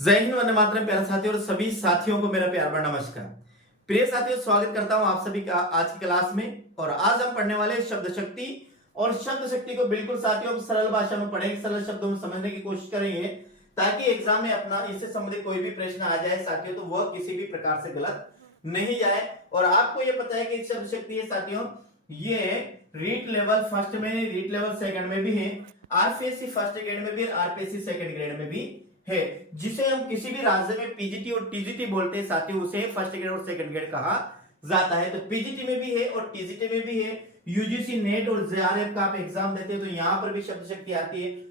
जय हिंद, वंदे मातरम। प्यारे साथियों और सभी साथियों को मेरा प्यार भरा नमस्कार। प्रिय साथियों, स्वागत करता हूं आप सभी का आज की क्लास में। और आज हम पढ़ने वाले शब्द शक्ति। और शब्द शक्ति को बिल्कुल साथियों सरल भाषा में पढ़ेंगे, सरल शब्दों में समझने की कोशिश करेंगे, ताकि एग्जाम में अपना इससे संबंधित कोई भी प्रश्न आ जाए साथियों तो वह किसी भी प्रकार से गलत नहीं जाए। और आपको यह पता है कि शब्द शक्ति है साथियों, ये रीट लेवल फर्स्ट में, रीट लेवल सेकंड में भी है, आरपीएससी फर्स्ट ग्रेड में भी, आरपीएससी सेकंड ग्रेड में भी है। जिसे हम किसी भी राज्य में पीजीटी और टीजीटी बोलते हैं साथियों, उसे फर्स्ट ग्रेड और सेकंड ग्रेड कहा जाता है। तो पीजीटी में भी है और टीजीटी में भी है। यूजीसी नेट और जेआरएफ का आप एग्जाम देते हैं तो यहां पर भी शब्द शक्ति आती है।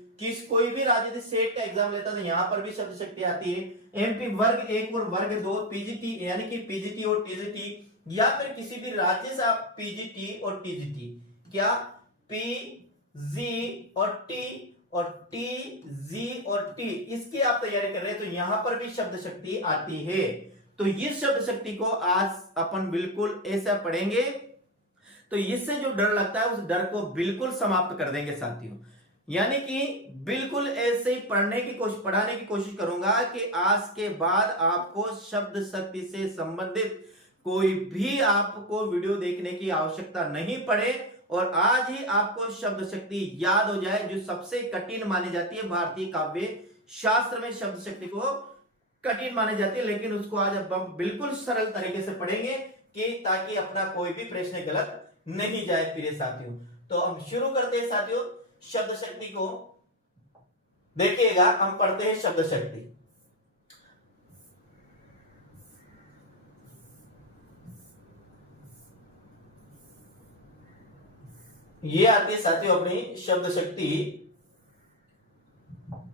कोई भी राज्य सेट का एग्जाम लेता है तो यहां पर भी शब्द शक्ति आती है। एमपी वर्ग 1 और वर्ग 2 पीजीटी यानी कि पीजीटी और टीजीटी, या फिर किसी भी राज्य से आप पीजीटी और टीजीटी, क्या पीजी और टी और टी जी और टी, इसकी आप तैयारी कर रहे हैं तो यहां पर भी शब्द शक्ति आती है। तो इस शब्द शक्ति को आज अपन बिल्कुल ऐसा पढ़ेंगे तो इससे जो डर लगता है उस डर को बिल्कुल समाप्त कर देंगे साथियों। यानी कि बिल्कुल ऐसे ही पढ़ने की कोशिश, पढ़ाने की कोशिश करूंगा कि आज के बाद आपको शब्द शक्ति से संबंधित कोई भी आपको वीडियो देखने की आवश्यकता नहीं पड़े और आज ही आपको शब्द शक्ति याद हो जाए, जो सबसे कठिन मानी जाती है। भारतीय काव्य शास्त्र में शब्द शक्ति को कठिन मानी जाती है, लेकिन उसको आज हम बिल्कुल सरल तरीके से पढ़ेंगे कि ताकि अपना कोई भी प्रश्न गलत नहीं जाए प्रिय साथियों। तो हम शुरू करते हैं साथियों शब्द शक्ति को। देखिएगा, हम पढ़ते हैं शब्द शक्ति। ये आती है साथियों अपनी शब्द शक्ति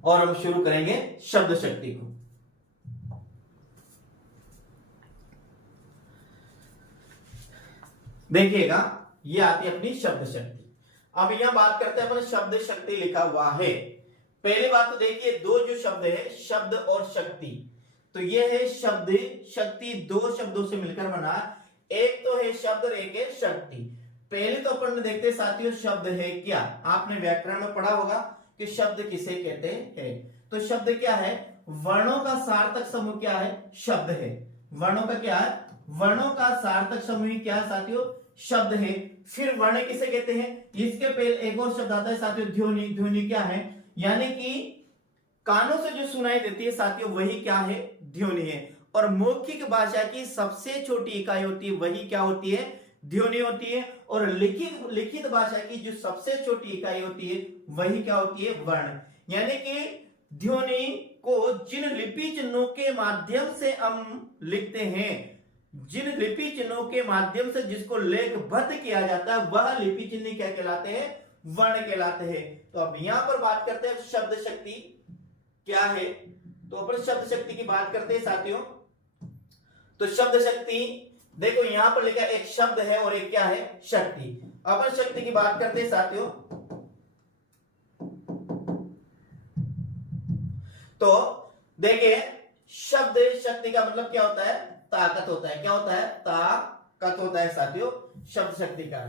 और हम शुरू करेंगे शब्द शक्ति को। देखिएगा, ये आती है अपनी शब्द शक्ति। अब यहां बात करते हैं अपन शब्द शक्ति लिखा हुआ है। पहली बात तो देखिए, दो जो शब्द है शब्द और शक्ति, तो ये है शब्द शक्ति, दो शब्दों से मिलकर बना। एक तो है शब्द और एक है शक्ति। पहले तो अपन देखते हैं साथियों शब्द है क्या। आपने व्याकरण में पढ़ा होगा कि शब्द किसे कहते हैं। तो शब्द क्या है? वर्णों का सार्थक समूह क्या है? शब्द है। वर्णों का क्या है? वर्णों का सार्थक समूह क्या है साथियों? शब्द है। फिर वर्ण किसे कहते हैं? इसके पहले एक और शब्द आता है साथियों ध्वनि। ध्वनि क्या है? यानी कि कानों से जो सुनाई देती है साथियों वही क्या है? ध्वनि है। और मौखिक भाषा की सबसे छोटी इकाई होती है वही क्या होती है? ध्वनि होती है। और लिखित भाषा की जो सबसे छोटी इकाई होती है वही क्या होती है? वर्ण। यानी कि ध्वनि को जिन लिपि चिन्हों के माध्यम से हम लिखते हैं, जिन लिपि चिन्हों के माध्यम से जिसको लेखबद्ध किया जाता है वह लिपि चिन्ह क्या कहलाते हैं? वर्ण कहलाते हैं। तो अब यहां पर बात करते हैं शब्द शक्ति क्या है। तो अपन शब्द शक्ति की बात करते हैं साथियों। तो शब्द शक्ति देखो यहां पर लिखा एक शब्द है और एक क्या है? शक्ति। अपन शक्ति की बात करते हैं साथियों। तो देखिए, शब्द शक्ति का मतलब क्या होता है? ताकत होता है। क्या होता है? ताकत होता है साथियों शब्द शक्ति का।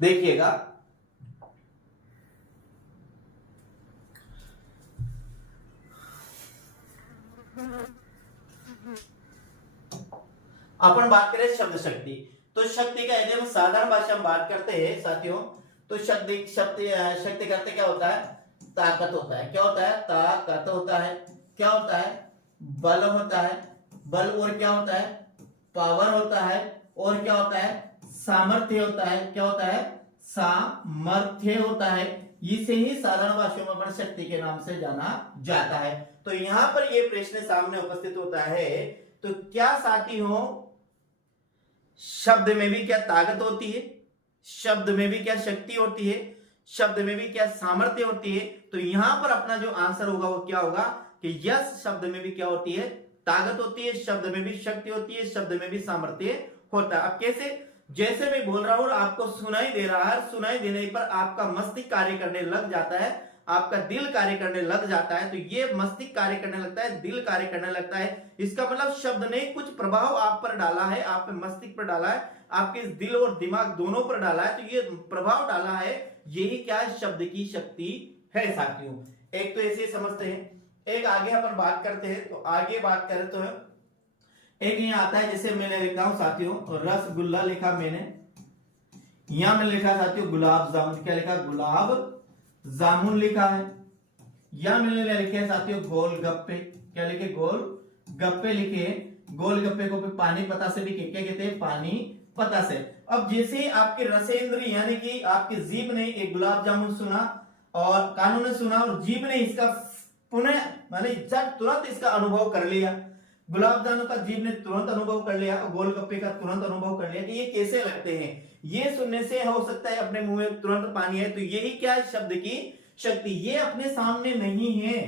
देखिएगा, अपन बात करें शब्द शक्ति। तो शक्ति का यदि हम साधारण भाषा में बात करते हैं साथियों, तो शक्ति शक्ति करते क्या होता है? ताकत होता है। क्या होता है? ताकत होता है। क्या होता है? बल होता है। बल और क्या होता है? पावर होता है। और क्या होता है? सामर्थ्य होता है। क्या होता है? सामर्थ्य होता है। इसे ही साधारण भाषा में अपन शक्ति के नाम से जाना जाता है। तो यहां पर यह प्रश्न सामने उपस्थित होता है, तो क्या साथी हो शब्द में भी क्या ताकत होती है? शब्द में भी क्या शक्ति होती है? शब्द में भी क्या सामर्थ्य होती है। तो यहां पर अपना जो आंसर होगा वो क्या होगा कि यस शब्द में भी क्या होती है, ताकत होती है, शब्द में भी शक्ति होती है, शब्द में भी सामर्थ्य होता है। अब कैसे, जैसे मैं बोल रहा हूं और आपको सुनाई दे रहा है, सुनाई देने पर आपका मस्तिष्क कार्य करने लग जाता है, आपका दिल कार्य करने लग जाता है। तो ये मस्तिष्क कार्य करने लगता है, दिल कार्य करने लगता है, इसका मतलब शब्द ने कुछ प्रभाव आप पर डाला है, आप पे मस्तिष्क पर डाला है, आपके दिल और दिमाग दोनों पर डाला है। तो ये प्रभाव डाला है, यही क्या है, शब्द की शक्ति है साथियों। एक तो ऐसे समझते हैं, एक आगे अपन बात करते हैं। तो आगे बात करें तो एक यहाँ आता है, जैसे मैंने लिखा हूं साथियों रसगुल्ला लिखा मैंने, यहां मैंने लिखा साथियों गुलाब जामुन, क्या लिखा, गुलाब जामुन लिखा है। यहां मैंने लिखे है साथियों गोलगप्पे, क्या लिखे, गोलगप्पे लिखे। गोलगप्पे को पानी पता से भी क्या कहते हैं, पानी पता से। अब जैसे ही आपके रसेंद्र यानी कि आपकी जीभ ने एक गुलाब जामुन सुना और कानों ने सुना और जीभ ने इसका पुनः माने तुरंत इसका अनुभव कर लिया, गुलाब जामुन का जीभ ने तुरंत अनुभव कर लिया, गोलगप्पे का तुरंत अनुभव कर लिया कि ये कैसे लगते हैं। ये सुनने से हो सकता है अपने मुंह में तुरंत पानी है। तो यही क्या है, शब्द की शक्ति। ये अपने सामने नहीं है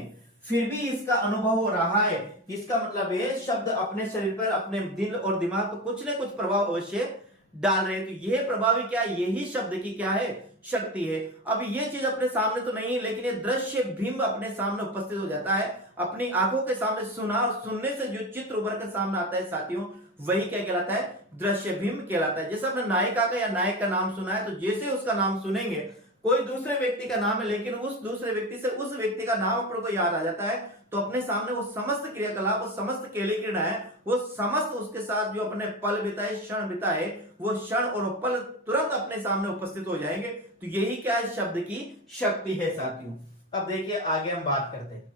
फिर भी इसका अनुभव हो रहा है, इसका मतलब है शब्द अपने शरीर पर, अपने दिल और दिमाग पर कुछ न कुछ प्रभाव अवश्य डाल रहे हैं। तो यह प्रभावी क्या है, यही शब्द की क्या है, शक्ति है। अब ये चीज अपने सामने तो नहीं है, लेकिन ये दृश्य बिंब अपने सामने उपस्थित हो जाता है, अपनी आंखों के सामने सुना और सुनने से जो चित्र उभर कर सामने आता है साथियों, वही क्या कहलाता है, दृश्य बिंब कहलाता है। जैसे आपने नायिका का या नायक का नाम सुना है, तो जैसे उसका नाम सुनेंगे, कोई दूसरे व्यक्ति का नाम है लेकिन उस दूसरे व्यक्ति से उस व्यक्ति का नाम आपको याद आ जाता है, तो अपने सामने वो समस्त क्रियाकलाप, वो समस्त केली क्रीड़ाएं, वो समस्त उसके साथ जो अपने पल बिताए, क्षण बिताए, वो क्षण और पल तुरंत अपने सामने उपस्थित हो जाएंगे। तो यही क्या है, शब्द की शक्ति है साथियों। अब देखिए आगे हम बात करते हैं,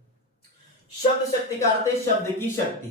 शब्द शक्ति का अर्थ है शब्द की शक्ति।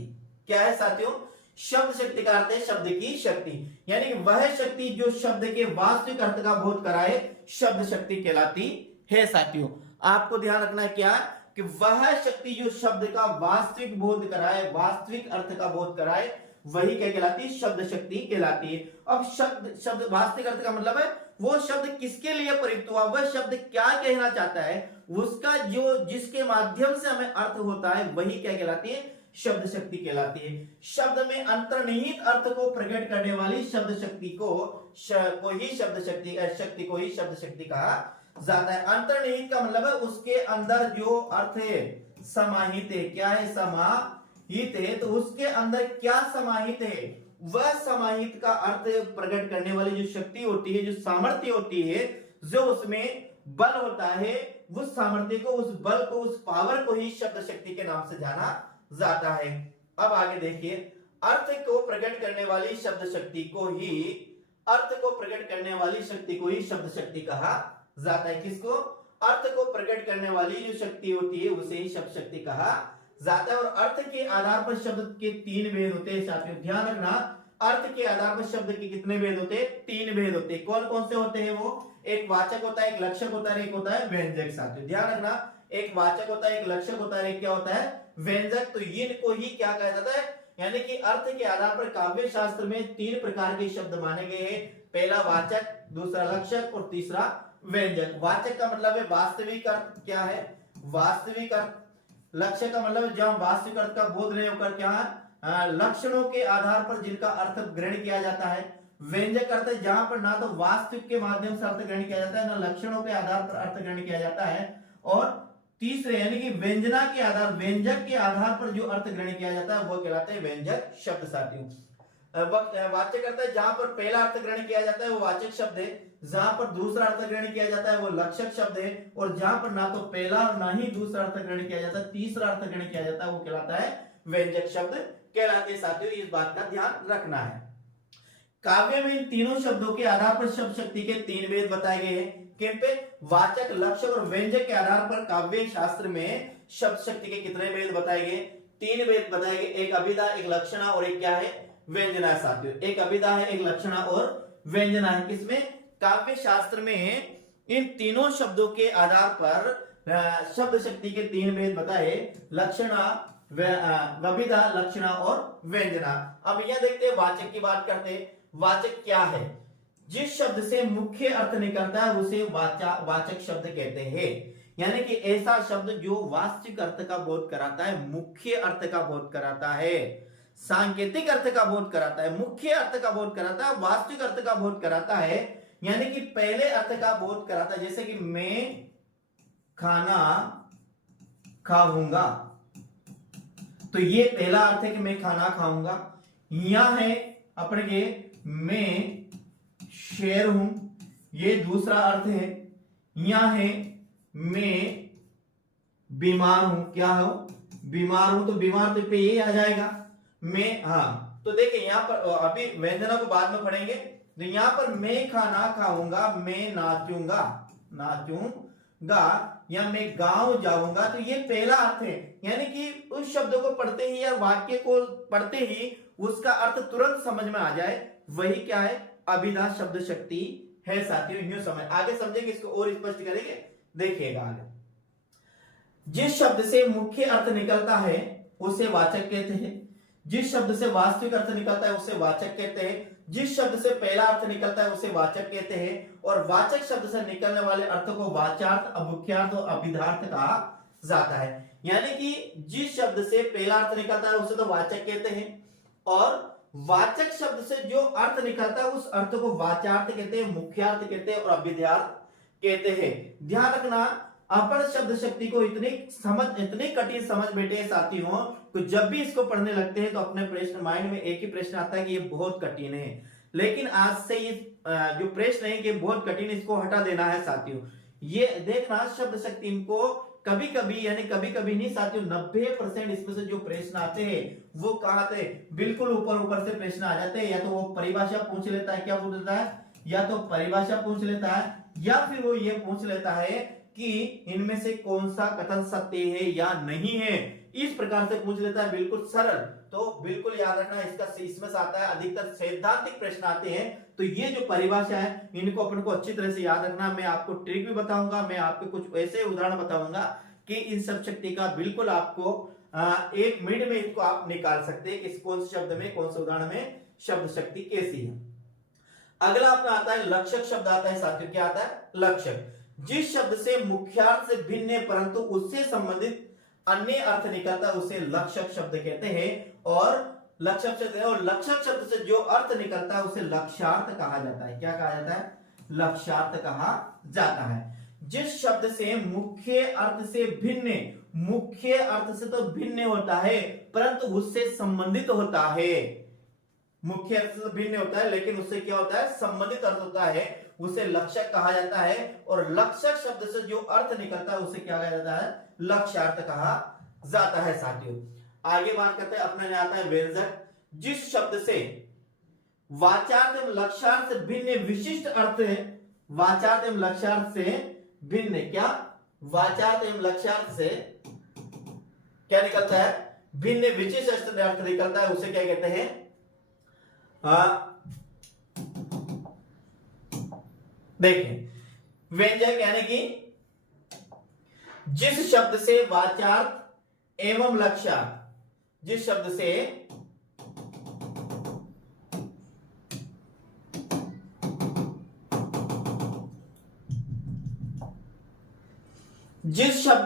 क्या है साथियों, शब्द शक्ति का अर्थ है शब्द की शक्ति, यानी वह शक्ति जो शब्द के वास्तविक अर्थ का बोध कराए, शब्द शक्ति कहलाती है साथियों। आपको ध्यान रखना है क्या, कि वह शक्ति जो शब्द का वास्तविक बोध कराए, वास्तविक अर्थ का बोध कराए, वही क्या कहलाती है, शब्द शक्ति कहलाती है। अब शब्द वास्तविक अर्थ का मतलब है वो शब्द किसके लिए प्रयुक्त हुआ, वह शब्द क्या कहना चाहता है, उसका जो जिसके माध्यम से हमें अर्थ होता है, वही क्या कहलाती है, शब्द शक्ति कहलाती है। शब्द में अंतर्निहित अर्थ को प्रकट करने वाली शब्द शक्ति को ही शब्द शक्ति को ही शब्द शक्ति कहा जाता है। अंतर्निहित का मतलब है उसके अंदर जो अर्थ है समाहित है, क्या है, समाहित है, तो उसके अंदर क्या समाहित है, वह समाहित का अर्थ प्रकट करने वाली जो शक्ति होती है, जो सामर्थ्य होती है, जो उसमें बल होता है, उस सामर्थ्य को, उस बल को, उस पावर को ही शब्द शक्ति के नाम से जाना जाता है। अब आगे देखिए, अर्थ को प्रकट करने वाली शब्द शक्ति को ही, अर्थ को प्रकट करने वाली शक्ति को ही शब्द शक्ति कहा जाता है। किसको, अर्थ को प्रकट करने वाली जो शक्ति होती है उसे ही शब्द शक्ति कहा जाता है। और अर्थ के आधार पर शब्द के तीन भेद होते हैं साथियों, ध्यान रखना, अर्थ के आधार पर शब्द के कितने भेद होते हैं, तीन भेद होते हैं। कौन कौन से होते हैं वो, एक वाचक होता है, एक लक्षक होता है, एक होता है व्यंजक साथियों। ध्यान रखना, एक वाचक होता है, एक लक्षक होता है, एक क्या होता है, व्यंजक। तो इनको ही क्या कहा जाता है, यानी कि अर्थ के आधार पर काव्य शास्त्र में तीन प्रकार के शब्द माने गए हैं, पहला वाचक, दूसरा लक्षक और तीसरा व्यंजक। वाचक का मतलब है वास्तविक अर्थ, क्या है, वास्तविक अर्थ। लक्ष्य का मतलब जहां वास्तविक अर्थ का बोध नहीं होकर क्या लक्षणों के आधार पर जिनका अर्थ ग्रहण किया जाता है। व्यंजक अर्थ है जहां पर ना तो वास्तविक के माध्यम से अर्थ ग्रहण किया जाता है, ना लक्षणों के आधार पर अर्थ ग्रहण किया जाता है। और तीसरे यानी कि व्यंजना के आधार, व्यंजक के आधार पर जो अर्थ ग्रहण किया जाता है वो कहलाते हैं व्यंजक शब्द साथियों। वाचक अर्थ है जहां पर पहला अर्थ ग्रहण किया जाता है वो वाचक शब्द है, जहां पर दूसरा अर्थ ग्रहण किया जाता है वो लक्षक शब्द है, और जहां पर ना तो पहला और ना ही दूसरा अर्थ ग्रहण किया जाता है, तीसरा अर्थ ग्रहण किया जाता है वो कहलाता है व्यंजक शब्द कहलाते हैं साथियों। इस बात का ध्यान रखना है। काव्य में इन तीनों शब्दों के आधार पर शब्द शक्ति के तीन भेद बताए गए हैं। किन पे, वाचक, लक्षक और व्यंजक के आधार पर काव्य शास्त्र में शब्द शक्ति के कितने भेद बताए गए, तीन भेद बताए गए, एक अभिधा, एक लक्षणा और एक क्या है, व्यंजना साथियों। एक अभिधा है, एक लक्षणा और व्यंजना है। किसमें, काव्य शास्त्र में इन तीनों शब्दों के आधार पर शब्द शक्ति के तीन भेद बताए, लक्षणा, अभिधा, लक्षणा और व्यंजना। अब यह देखते हैं, वाचक की बात करते हैं। वाचक क्या है, जिस शब्द से मुख्य अर्थ निकलता है उसे वाचक शब्द कहते हैं। यानी कि ऐसा शब्द जो वास्तविक अर्थ का बोध कराता है, मुख्य अर्थ का बोध कराता है, सांकेतिक अर्थ का बोध कराता है, मुख्य अर्थ का बोध कराता है, वास्तविक अर्थ का बोध कराता है। यानी कि पहले अर्थ का बोध कराता है, जैसे कि मैं खाना खाऊंगा, तो ये पहला अर्थ है कि मैं खाना खाऊंगा। यहां है अपने के मैं शेर हूं, ये दूसरा अर्थ है। यहां है मैं बीमार हूं, क्या हो बीमार हूं, तो बीमार तो पे ये आ जाएगा मैं। हाँ, तो देखिए यहां पर अभी व्यंजनों को बाद में पढ़ेंगे। तो यहां पर मैं खाना खाऊंगा, मैं नाचूंगा या मैं गांव जाऊंगा, तो ये पहला अर्थ है। यानी कि उस शब्द को पढ़ते ही या वाक्य को पढ़ते ही उसका अर्थ तुरंत समझ में आ जाए, वही क्या है, अभिधा शब्द शक्ति है साथियों। यूं समझ, आगे समझेंगे, इसको और स्पष्ट करेंगे, देखिएगा आगे। जिस शब्द से मुख्य अर्थ निकलता है उसे वाचक कहते हैं, जिस शब्द से वास्तविक अर्थ निकलता है उसे वाचक कहते हैं, जिस शब्द से पहला अर्थ निकलता है उसे वाचक कहते हैं, और वाचक शब्द से निकलने वाले अर्थ को वाच्यार्थ, मुख्यार्थ और अभिधार्थ कहा जाता है। यानी कि जिस शब्द से पहला अर्थ निकलता है उसे तो वाचक कहते हैं, और वाचक शब्द से जो अर्थ निकलता है उस अर्थ को वाच्यार्थ कहते हैं, मुख्यार्थ कहते हैं और अभिधार्थ कहते हैं। ध्यान रखना, अपन शब्द शक्ति को इतनी कठिन समझ बैठे हैं साथियों, तो जब भी इसको पढ़ने लगते हैं तो अपने प्रश्न माइंड में एक ही प्रश्न आता है कि ये बहुत कठिन है। लेकिन आज से ये जो प्रश्न है कि बहुत कठिन, इसको हटा देना है साथियों। ये देखना, शब्द शक्ति इनको कभी कभी, यानी कभी कभी नहीं साथियों, 90% इसमें से जो प्रश्न आते हैं वो कहाँ आते हैं, बिल्कुल ऊपर से प्रश्न आ जाते हैं। या तो वो परिभाषा पूछ लेता है, क्या पूछ लेता है, या तो परिभाषा पूछ लेता है, या फिर वो ये पूछ लेता है कि इनमें से कौन सा कथन सत्य है या नहीं है, इस प्रकार से पूछ लेता है, बिल्कुल सरल। तो बिल्कुल याद रखना, इसमें से आता है, अधिकतर सैद्धांतिक प्रश्न आते हैं। तो ये जो परिभाषा है इनको अपन को अच्छी तरह से याद रखना। मैं आपको ट्रिक भी बताऊंगा, मैं आपको कुछ ऐसे उदाहरण बताऊंगा कि इन सब शक्ति का बिल्कुल आपको 1 मिनट में इसको आप निकाल सकते हैं कि कौन से शब्द में, कौन से उदाहरण में शब्द शक्ति कैसी है। अगला अपना आता है लक्षक शब्द आता है साथियों। क्या आता है, लक्षक। जिस शब्द से मुख्यार्थ से भिन्न है परंतु उससे संबंधित अन्य अर्थ निकलता है उसे लक्षक शब्द कहते हैं। और लक्षक शब्द, और लक्षक शब्द से जो अर्थ निकलता है उसे लक्ष्यार्थ कहा जाता है। क्या कहा जाता है, लक्ष्यार्थ कहा जाता है। जिस शब्द से मुख्य अर्थ से भिन्न, मुख्य अर्थ से तो भिन्न होता है परंतु उससे संबंधित होता है, मुख्य अर्थ से भिन्न होता है लेकिन उससे क्या होता है, संबंधित अर्थ होता है, उसे लक्षक कहा जाता है। और लक्षक शब्द से जो अर्थ निकलता है उसे क्या कहा जाता है, लक्ष्यार्थ कहा जाता है साथियों। आगे बात करते हैं, अपना आता है व्यंजक। जिस शब्द से वाच्यार्थ एवं लक्ष्यार्थ से भिन्न विशिष्ट अर्थ है, वाच्यार्थ एवं लक्ष्यार्थ से भिन्न, क्या वाच्यार्थ एवं लक्ष्यार्थ से क्या निकलता है, भिन्न विशिष्ट अर्थ निकलता है, उसे क्या कहते हैं, देखें व्यंजक। यानी कि जिस शब्द से वाच्यार्थ एवं लक्ष्यार्थ, जिस शब्द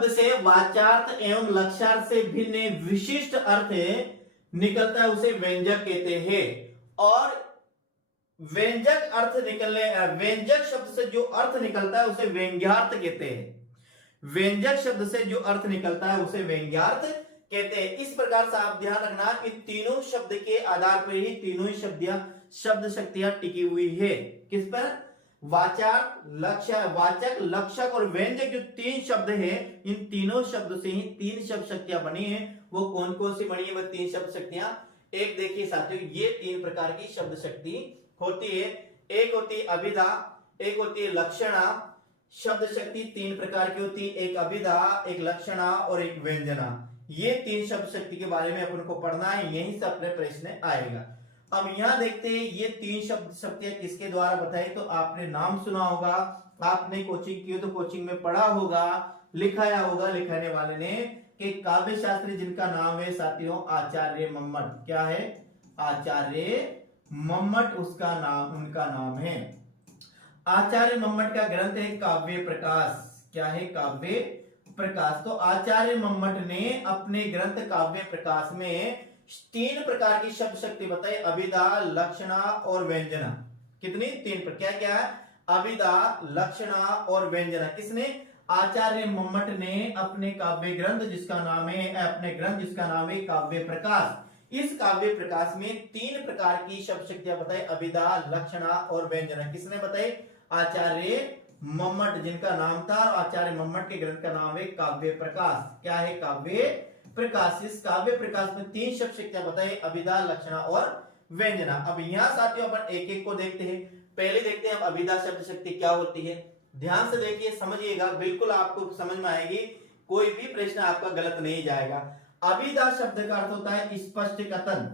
से वाच्यार्थ एवं लक्ष्यार्थ से भिन्न विशिष्ट अर्थ निकलता है उसे व्यंजक कहते हैं। और व्यंजक अर्थ निकलने, व्यंजक शब्द से जो अर्थ निकलता है उसे व्यंग्यार्थ कहते हैं। व्यंजक शब्द से जो अर्थ निकलता है उसे व्यंग्यार्थ कहते हैं। इस प्रकार से आप ध्यान रखना, इन तीनों शब्द के आधार पर ही तीनों ही शब्द शक्तियां टिकी हुई है। किस पर, वाचार्थ, वाचक, लक्षक और व्यंजक जो 3 शब्द हैं, इन तीनों शब्द से ही 3 शब्द शक्तियां बनी है। वो कौन कौन सी बनी है, वो 3 शब्द शक्तियां, एक देखिए साथियों, ये 3 प्रकार की शब्द शक्ति होती है। एक होती है अभिधा, एक होती है लक्षणा। शब्द शक्ति 3 प्रकार की होती है, एक अभिधा, एक लक्षणा और एक व्यंजना। ये 3 शब्द शक्ति के बारे में अपन को पढ़ना है, यहीं से अपने प्रश्न आएगा। अब यहां देखते हैं ये 3 शब्द शक्तियां किसके द्वारा बताई, तो आपने नाम सुना होगा, आपने कोचिंग की हो तो कोचिंग में पढ़ा होगा, लिखाया होगा लिखाने वाले ने, कि काव्य शास्त्री जिनका नाम है साथियों आचार्य मम्मट। क्या है, आचार्य मम्मट उसका नाम, उनका नाम है। आचार्य मम्मट का ग्रंथ है काव्य प्रकाश। क्या है? काव्य प्रकाश। तो आचार्य मम्मट ने अपने ग्रंथ काव्य प्रकाश में 3 प्रकार की शब्द शक्ति बताई, अभिधा, लक्षणा और व्यंजना। कितनी? 3 पर। क्या क्या है? अभिधा, लक्षणा और व्यंजना। किसने? आचार्य मम्मट ने अपने काव्य ग्रंथ जिसका नाम है काव्य प्रकाश। इस काव्य प्रकाश में 3 प्रकार की शब्द शक्तियां बताई, अभिधा, लक्षणा और व्यंजना। किसने बताई? आचार्य मम्मट, जिनका नाम था, आचार्य मम्मट के ग्रंथ का नाम है काव्य प्रकाश। क्या है? काव्य प्रकाश। इस काव्य प्रकाश में 3 शब्द शक्तियां बताई, अभिधा, लक्षणा और व्यंजना। अब यहां साथियों अपन एक एक को देखते हैं। पहले देखते हैं अब अभिधा शब्द शक्ति क्या होती है। ध्यान से देखिए, समझिएगा, बिल्कुल आपको समझ में आएगी, कोई भी प्रश्न आपका गलत नहीं जाएगा। अभिधा शब्द का अर्थ होता है स्पष्ट कथन।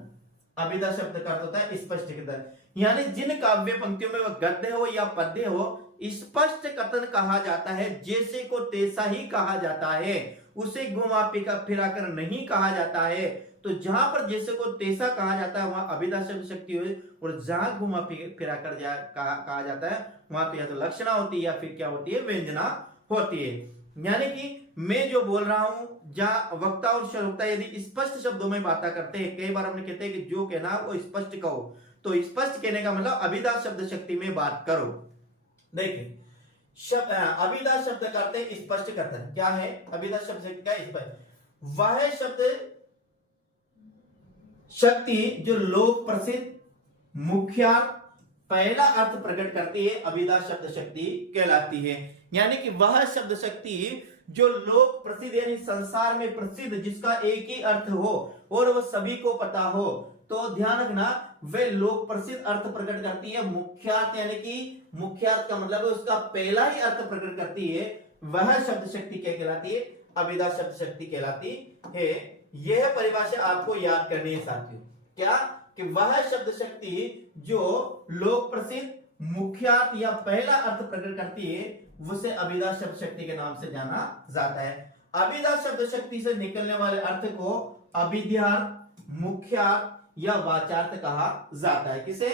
अभिधा शब्द का अर्थ होता है स्पष्ट कथन, यानी जिन काव्य पंक्तियों में वह गद्य हो या पद्य हो, स्पष्ट कथन कहा जाता है। जैसे को तैसा ही कहा जाता है, उसे घुमा फिरा कर नहीं कहा जाता है। तो जहां पर जैसे को तैसा कहा जाता है वहां अभिधा शब्द शक्ति हुई, और जहां घुमा फिरा कर कहा जाता है वहां पे या तो लक्षणा होती है या फिर क्या होती है? व्यंजना होती है। यानी कि मैं जो बोल रहा हूं, जहां वक्ता और श्रोता यदि स्पष्ट शब्दों में बातें करते हैं, कई बार हमने कहते हैं कि जो कहना वो स्पष्ट कहो, तो स्पष्ट कहने का मतलब अभिधा शब्द शक्ति में बात करो। देखिए, अभिधा शब्द का अर्थ है स्पष्ट कथन। क्या है? अभिधा शब्द शक्ति का स्पष्ट, वह शब्द शक्ति जो लोक प्रसिद्ध मुख्यार्थ पहला अर्थ प्रकट करती है, अभिधा शब्द शक्ति कहलाती है। यानी कि वह शब्द शक्ति जो लोक प्रसिद्ध यानी संसार में प्रसिद्ध, जिसका एक ही अर्थ हो और वह सभी को पता हो, तो ध्यान रखना, वे लोक प्रसिद्ध अर्थ प्रकट करती है। मुख्यार्थ यानी कि मुख्यार्थ का मतलब है उसका पहला ही अर्थ प्रकट करती है, वह शब्द शक्ति क्या कहलाती है? अभिधा शब्द शक्ति कहलाती है। यह परिभाषा आपको याद करनी है साथियों। क्या? कि वह शब्द शक्ति जो लोक प्रसिद्ध मुख्यार्थ या पहला अर्थ प्रकट करती है, उसे अभिधा शब्द शक्ति के नाम से जाना जाता है। अभिधा शब्द शक्ति से निकलने वाले अर्थ को अभिध्यार्थ, मुख्यार्थ या वाचार्थ कहा जाता है। किसे?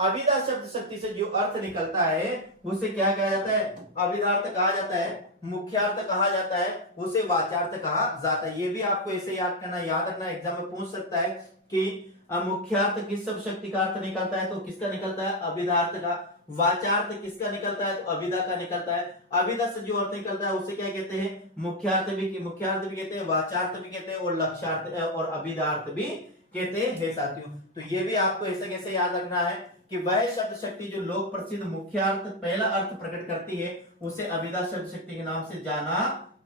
अभिधा शब्द शक्ति से जो अर्थ निकलता है उसे क्या कहा जाता है? अभिधार्थ कहा जाता है, मुख्यार्थ कहा जाता है, उसे वाचार्थ कहा जाता है। ये भी आपको ऐसे याद करना, याद रखना, एग्जाम में पूछ सकता है कि मुख्यार्थ किस शब्द शक्ति का अर्थ निकलता है, तो किसका निकलता है? अभिधार्थ का। वाचार्थ किसका निकलता है? तो अभिधा का निकलता है। अभिधा से जो अर्थ निकलता है उसे क्या कहते हैं? मुख्यार्थ भी कहते हैं, वाचार्थ भी कहते हैं, और लक्ष्यार्थ और अभिधार्थ भी कहते हैं साथियों। तो ये भी आपको ऐसे कैसे याद रखना है कि वह शब्द शक्ति जो लोक प्रसिद्ध मुख्यार्थ पहला अर्थ प्रकट करती है, उसे अभिधा शब्द शक्ति के नाम से जाना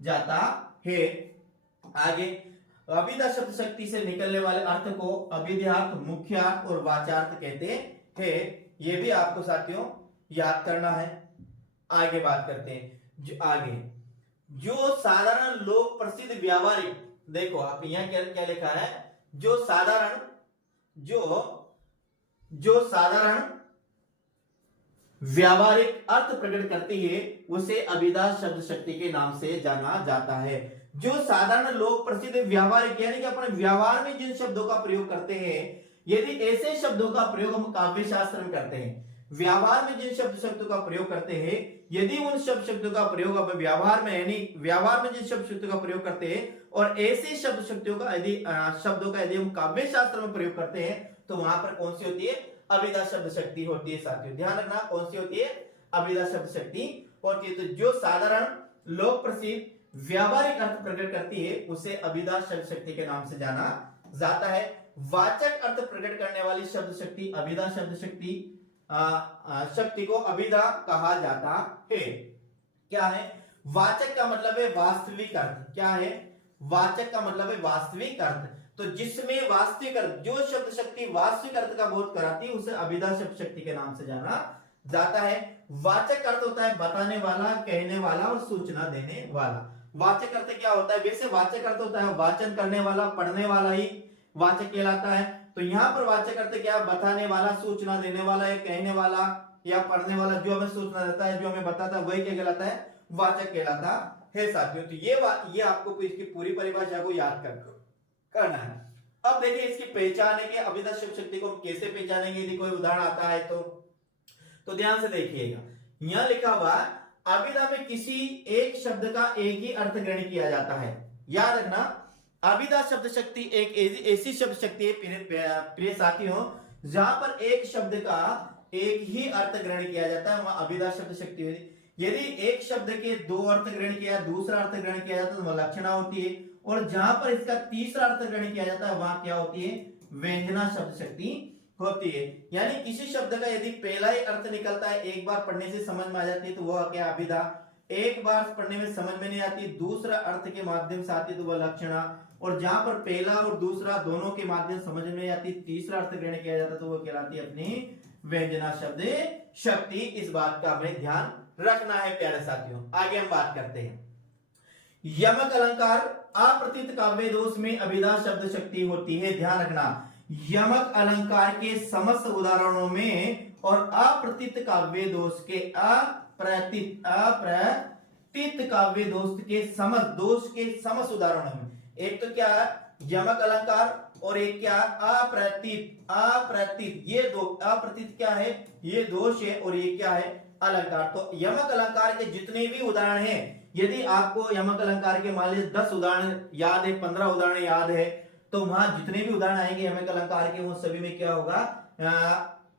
जाता है। आगे, अभिधा शब्द शक्ति से निकलने वाले अर्थ को अभिध्यार्थ, मुख्यार्थ और वाचार्थ कहते हैं। ये भी आपको साथियों याद करना है। आगे बात करते हैं। आगे जो साधारण लोक प्रसिद्ध व्यावहारिक, देखो आप यहाँ क्या लिखा है? जो साधारण व्यावहारिक अर्थ प्रकट करती है, उसे अभिधा शब्द शक्ति के नाम से जाना जाता है। जो साधारण लोक प्रसिद्ध व्यावहारिक यानी कि अपने व्यवहार में जिन शब्दों का प्रयोग करते हैं, यदि ऐसे शब्दों का प्रयोग हम काव्य शास्त्र में करते हैं, व्यवहार में जिन शब्दों का प्रयोग करते हैं, यदि उन शब्दों का प्रयोग अब व्यवहार में यानी व्यवहार में जिन शब्दों का प्रयोग करते हैं और ऐसे शब्दों का यदि हम काव्य शास्त्र में प्रयोग करते हैं, तो वहां पर कौन सी होती है? अभिधा शब्द शक्ति होती है साथियों। ध्यान रखना, कौन सी होती है? अभिधा शब्द शक्ति होती है। तो जो साधारण लोक प्रसिद्ध व्यावहारिक अर्थ प्रकट करती है, उसे अभिधा शब्द शक्ति के नाम से जाना जाता है। वाचक अर्थ प्रकट करने वाली शब्द शक्ति अभिधा शब्द शक्ति को अभिधा कहा जाता है। क्या है? वाचक का मतलब है वास्तविक अर्थ। क्या है? वाचक का मतलब है वास्तविक अर्थ। तो जिसमें वास्तविक अर्थ, जो शब्द शक्ति वास्तविक अर्थ का बोध कराती है, उसे अभिधा शब्द शक्ति के नाम से जाना जाता है। वाचक अर्थ होता है बताने वाला, कहने वाला और सूचना देने वाला। वाचक अर्थ क्या होता है? वैसे वाचक अर्थ होता है वाचन करने वाला, पढ़ने वाला ही वाचक कहलाता है। तो यहाँ पर वाचक अर्थ क्या? बताने वाला, सूचना देने वाला, या कहने वाला या पढ़ने वाला, जो हमें सूचना देता है, जो हमें बताता है, वही क्या कहलाता है? वाचक कहलाता है साथियों। तो ये आपको इसकी पूरी परिभाषा को याद करना है। अब देखिए इसकी पहचान है कि अभिधा शब्द शक्ति को हम कैसे पहचानेंगे, यदि कोई उदाहरण आता है तो ध्यान से देखिएगा। यहां लिखा हुआ अभिधा में किसी एक शब्द का एक ही अर्थ ग्रहण किया जाता है। याद रखना, अभिधा शब्द शक्ति एक ऐसी शब्द शक्ति है प्रिय साथियों, जहां पर एक शब्द का एक ही अर्थ ग्रहण किया जाता है, वहां अभिधा शब्द शक्ति होती। यदि एक शब्द के दो अर्थ ग्रहण किया, दूसरा अर्थ ग्रहण किया जाता है तो वह लक्षणा होती है, और जहां पर इसका तीसरा अर्थ ग्रहण किया जाता है वहां क्या होती है, व्यंजना शब्द शक्ति होती है। यानी किसी शब्द का यदि पहला ही अर्थ निकलता है, एक बार पढ़ने से समझ में आ जाती है तो वह क्या, अभिधा। एक बार पढ़ने में समझ में नहीं आती, दूसरा अर्थ के माध्यम से आती तो वह लक्षणा, और जहां पर पहला और दूसरा दोनों के माध्यम समझ में आती, तीसरा अर्थ ग्रहण किया जाता तो वह कहलाती है अपनी व्यंजना शब्द शक्ति। इस बात का हमें ध्यान रखना है प्यारे साथियों। आगे हम बात करते हैं, यमक अलंकार अप्रतीत काव्य दोष में अभिधा शब्द शक्ति होती है। ध्यान रखना, यमक अलंकार के समस्त उदाहरणों में और अप्रतीत काव्य दोष के अप्रतीत काव्य दोष के समस्त उदाहरणों में, एक तो क्या यमक अलंकार और एक क्या अप्रतीत, ये दो अप्रतीत क्या है, ये दोष है, और ये क्या है, अलंकार। तो यमक अलंकार के जितने भी उदाहरण हैं, यदि आपको यमक अलंकार के मान लीजिए 10 उदाहरण याद है, 15 उदाहरण याद है, तो वहां जितने भी उदाहरण आएंगे यमक अलंकार के, वो सभी में क्या होगा,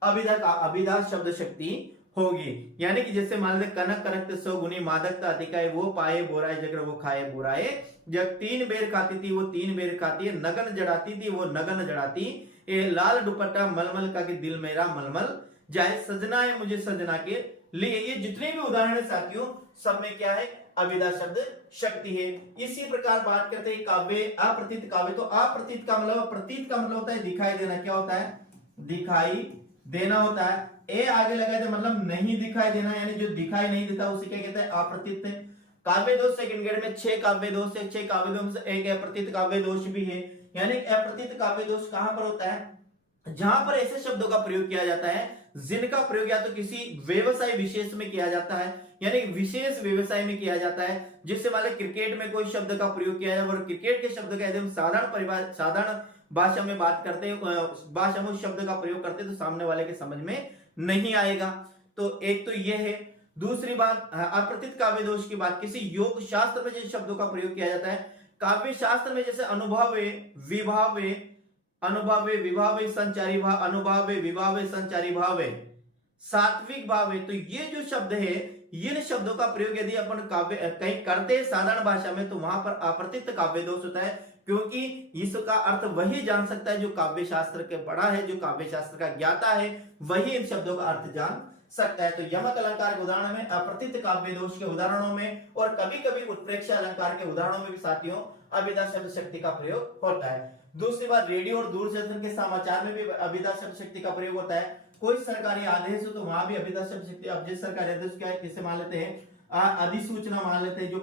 अभिधा शब्द शक्ति होगी। यानी कि जैसे मान लीजिए कनक कनक सो गुनी मादकता अधिकाय, वो पाए बोराए जगर वो खाए बुराए, जब 3 बेर खाती थी वो 3 बेर खाती है, नगन जड़ाती थी वो नगन जड़ाती, ए लाल दुपट्टा मलमल का कि दिल मेरा मलमल जाए, सजना है मुझे सजना के लिए। ये जितने भी उदाहरण है साथियों, सब में क्या है, अभिधा शब्द शक्ति है। इसी प्रकार बात करते हैं काव्य अप्रतीत काव्य। तो अप्रतीत का मतलब, प्रतीत का मतलब होता है दिखाई देना, क्या होता है, दिखाई देना होता है। ए आगे लगाए तो मतलब नहीं दिखाई देना, यानी जो दिखाई नहीं देता उसे क्या कहते हैं, अप्रतीत। काव्य दोष सेकंड ग्रेड में 6 काव्य दोष है, 6 काव्य दोष एक अप्रतीत काव्य दोष भी है। यानी अप्रतीत काव्य दोष कहां पर होता है, जहां पर ऐसे शब्दों का प्रयोग किया जाता है जिनका प्रयोग या तो किसी व्यवसाय विशेष में किया जाता है, यानी विशेष व्यवसाय में किया जाता है। जिससे मान लीजिए क्रिकेट में कोई शब्द का प्रयोग किया जाए और क्रिकेट के शब्द का एकदम साधारण भाषा में बात करते हैं, भाषा में उस शब्द का प्रयोग करते हैं तो सामने वाले के समझ में नहीं आएगा। तो एक तो यह है। दूसरी बात, अप्रतीत काव्य दोष की बात, किसी योग शास्त्र में जिन शब्दों का प्रयोग किया जाता है, काव्य शास्त्र में जैसे अनुभावे विभावे संचारी भाव, अनुभावे विभावे संचारी भावे, सात्विक भावे। तो ये जो शब्द है, इन शब्दों का प्रयोग यदि अपन काव्य कहीं करते हैं साधारण भाषा में, तो वहां पर अप्रतीत काव्य दोष होता है, क्योंकि इसका अर्थ वही जान सकता है जो काव्य शास्त्र के पढ़ा है, जो काव्य शास्त्र का ज्ञाता है, वही इन शब्दों का अर्थ जान सकता है। तो यमक अलंकार के उदाहरण में, अप्रतीत काव्य दोष के उदाहरणों में, और कभी कभी उत्प्रेक्षा अलंकार के उदाहरणों में भी साथियों अभिधा शब्द शक्ति का प्रयोग होता है। दूसरी बात, रेडियो और दूरदर्शन के समाचार में भी अभिधा शब्द शक्ति का प्रयोग होता है। कोई सरकारी आदेश हो तो वहां भी अभिधा शब्द शक्ति। अब जिस सरकारी आदेश क्या है, किसे मान लेते हैं, अधिसूचना मान लेते हैं, जो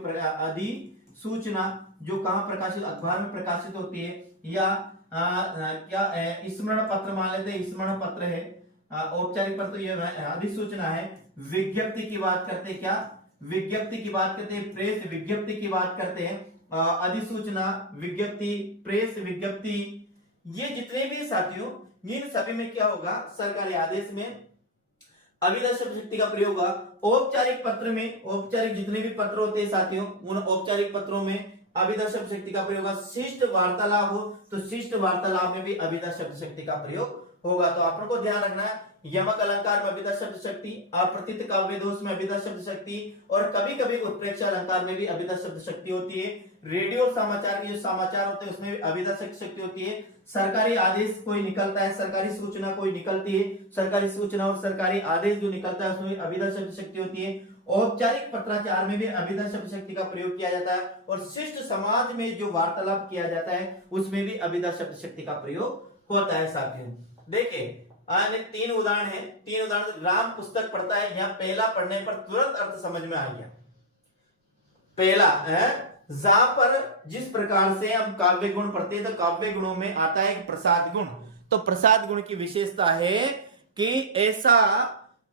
अधिसूचना जो कहां प्रकाशित, अखबार में प्रकाशित होती है, या क्या स्मरण पत्र मान लेते हैं, स्मरण पत्र है, औपचारिक पत्र ये अधिसूचना है। विज्ञप्ति की बात करते हैं, क्या विज्ञप्ति की बात करते हैं, प्रेस विज्ञप्ति की बात करते हैं, अधिसूचना विज्ञप्ति, प्रेस विज्ञप्ति, ये जितने भी साथियों, इन सभी में क्या होगा, सरकारी आदेश में अभिधा शब्द शक्ति का प्रयोग होगा। औपचारिक पत्र में, औपचारिक जितने भी पत्र होते हैं साथियों, उन औपचारिक पत्रों में अभिधा शब्द शक्ति का प्रयोग होगा। शिष्ट वार्तालाप हो तो शिष्ट वार्तालाप में भी अभिधा शब्द शक्ति का प्रयोग होगा। तो आप को ध्यान रखना है, यमक अलंकार में अभिधा शब्द शक्ति, अप्रतीत काव्य दोष में अभिधा शब्द शक्ति, और कभी कभी उत्प्रेक्षा अलंकार में भी अभिधा शब्द शक्ति होती है। रेडियो और समाचार के जो समाचार होते हैं उसमें भी अभिधा शब्द शक्ति होती है। सरकारी आदेश कोई निकलता है, सरकारी सूचना कोई निकलती है, सरकारी सूचना और सरकारी आदेश जो निकलता है उसमें अभिधा शब्द शक्ति होती है। औपचारिक पत्राचार में भी अभिधा शब्द शक्ति का प्रयोग किया जाता है, और शिष्ट समाज में जो वार्तालाप किया जाता है उसमें भी अभिधा शब्द शक्ति का प्रयोग होता है साथियों। देखिए तीन उदाहरण है, तीन उदाहरण। राम पुस्तक पढ़ता है, यहाँ पहला पढ़ने पर तुरंत अर्थ समझ में आ गया। पहला है जहां पर जिस प्रकार से हम काव्य गुण पढ़ते हैं तो काव्य गुणों में आता है प्रसाद गुण। तो प्रसाद गुण की विशेषता है कि ऐसा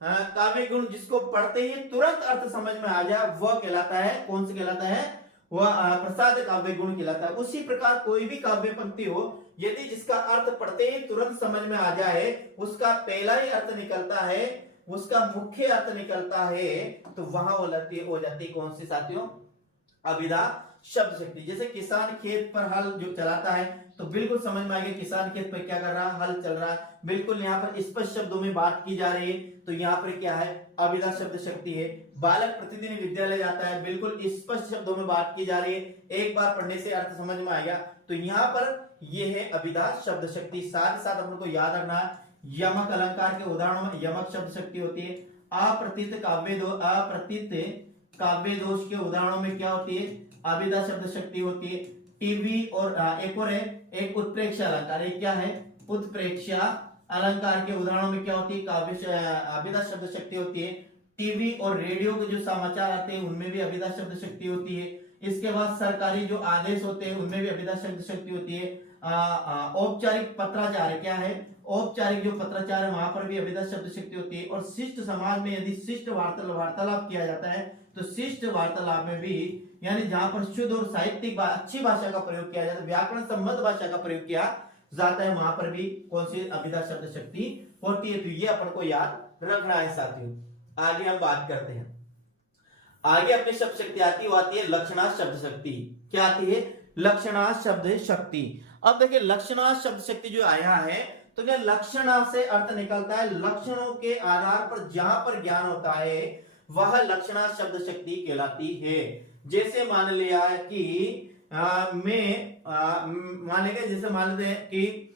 काव्य गुण जिसको पढ़ते ही तुरंत अर्थ समझ में आ जाए वह कहलाता है, कौन सा कहलाता है, वह प्रसाद काव्य गुण कहलाता है। उसी प्रकार कोई भी काव्य पंक्ति हो, यदि जिसका अर्थ पढ़ते ही तुरंत समझ में आ जाए, उसका पहला ही अर्थ निकलता है, उसका मुख्य अर्थ निकलता है तो वहां हो जाती है कौन सी साथियों, अभिधा शब्द शक्ति। जैसे किसान खेत पर हल जो चलाता है तो बिल्कुल समझ में आ गया किसान खेत पर क्या कर रहा है, हल चल रहा है, बिल्कुल यहाँ पर स्पष्ट शब्दों में बात की जा रही है, तो यहाँ पर क्या है, अभिधा शब्द शक्ति है। बालक प्रतिदिन विद्यालय जाता है, बिल्कुल स्पष्ट शब्दों में बात की जा रही है, एक बार पढ़ने से अर्थ समझ में आ गया, तो यहाँ पर ये है अभिधा शब्द शक्ति। साथ ही साथ अपन को याद रखना है यमक अलंकार के उदाहरणों में यमक शब्द शक्ति होती है। अप्रतीत काव्य दोष के उदाहरणों में क्या होती है, अभिधा शब्द शक्ति होती है। टीवी और एक और है एक उत्प्रेक्षा अलंकार, एक क्या है, उत्प्रेक्षा अलंकार के उदाहरणों में क्या होती है, काव्य अभिधा शब्द शक्ति होती है। टीवी और रेडियो के जो समाचार आते हैं उनमें भी अभिधा शब्द शक्ति होती है। इसके बाद सरकारी जो आदेश होते हैं उनमें भी अभिधा शब्द शक्ति होती है। औपचारिक पत्राचार क्या है, औपचारिक जो पत्राचार है वहां पर भी अभिधा शब्द शक्ति होती है। और शिष्ट समाज में यदि शिष्ट वार्तालाप किया जाता है तो शिष्ट वार्तालाप में भी, यानी जहां पर शुद्ध और साहित्यिक अच्छी भाषा का प्रयोग किया जाता है, व्याकरण संबद्ध भाषा का प्रयोग किया जाता है, वहां पर भी कौन सी अभिधा शब्द शक्ति होती है। तो ये अपन को याद रखना है साथियों। आगे हम बात करते हैं, आगे अपनी शब्द शक्ति आती है, वो आती है लक्षणा शब्द शक्ति। क्या आती है, लक्षणा शब्द शक्ति। अब देखिए लक्षणा शब्द शक्ति जो आया है तो क्या लक्षणा से अर्थ निकलता है लक्षणों के आधार पर जहां पर ज्ञान होता है वह लक्षणा शब्द शक्ति कहलाती है। जैसे मान लिया कि मान लेंगे, जैसे मान लेते हैं कि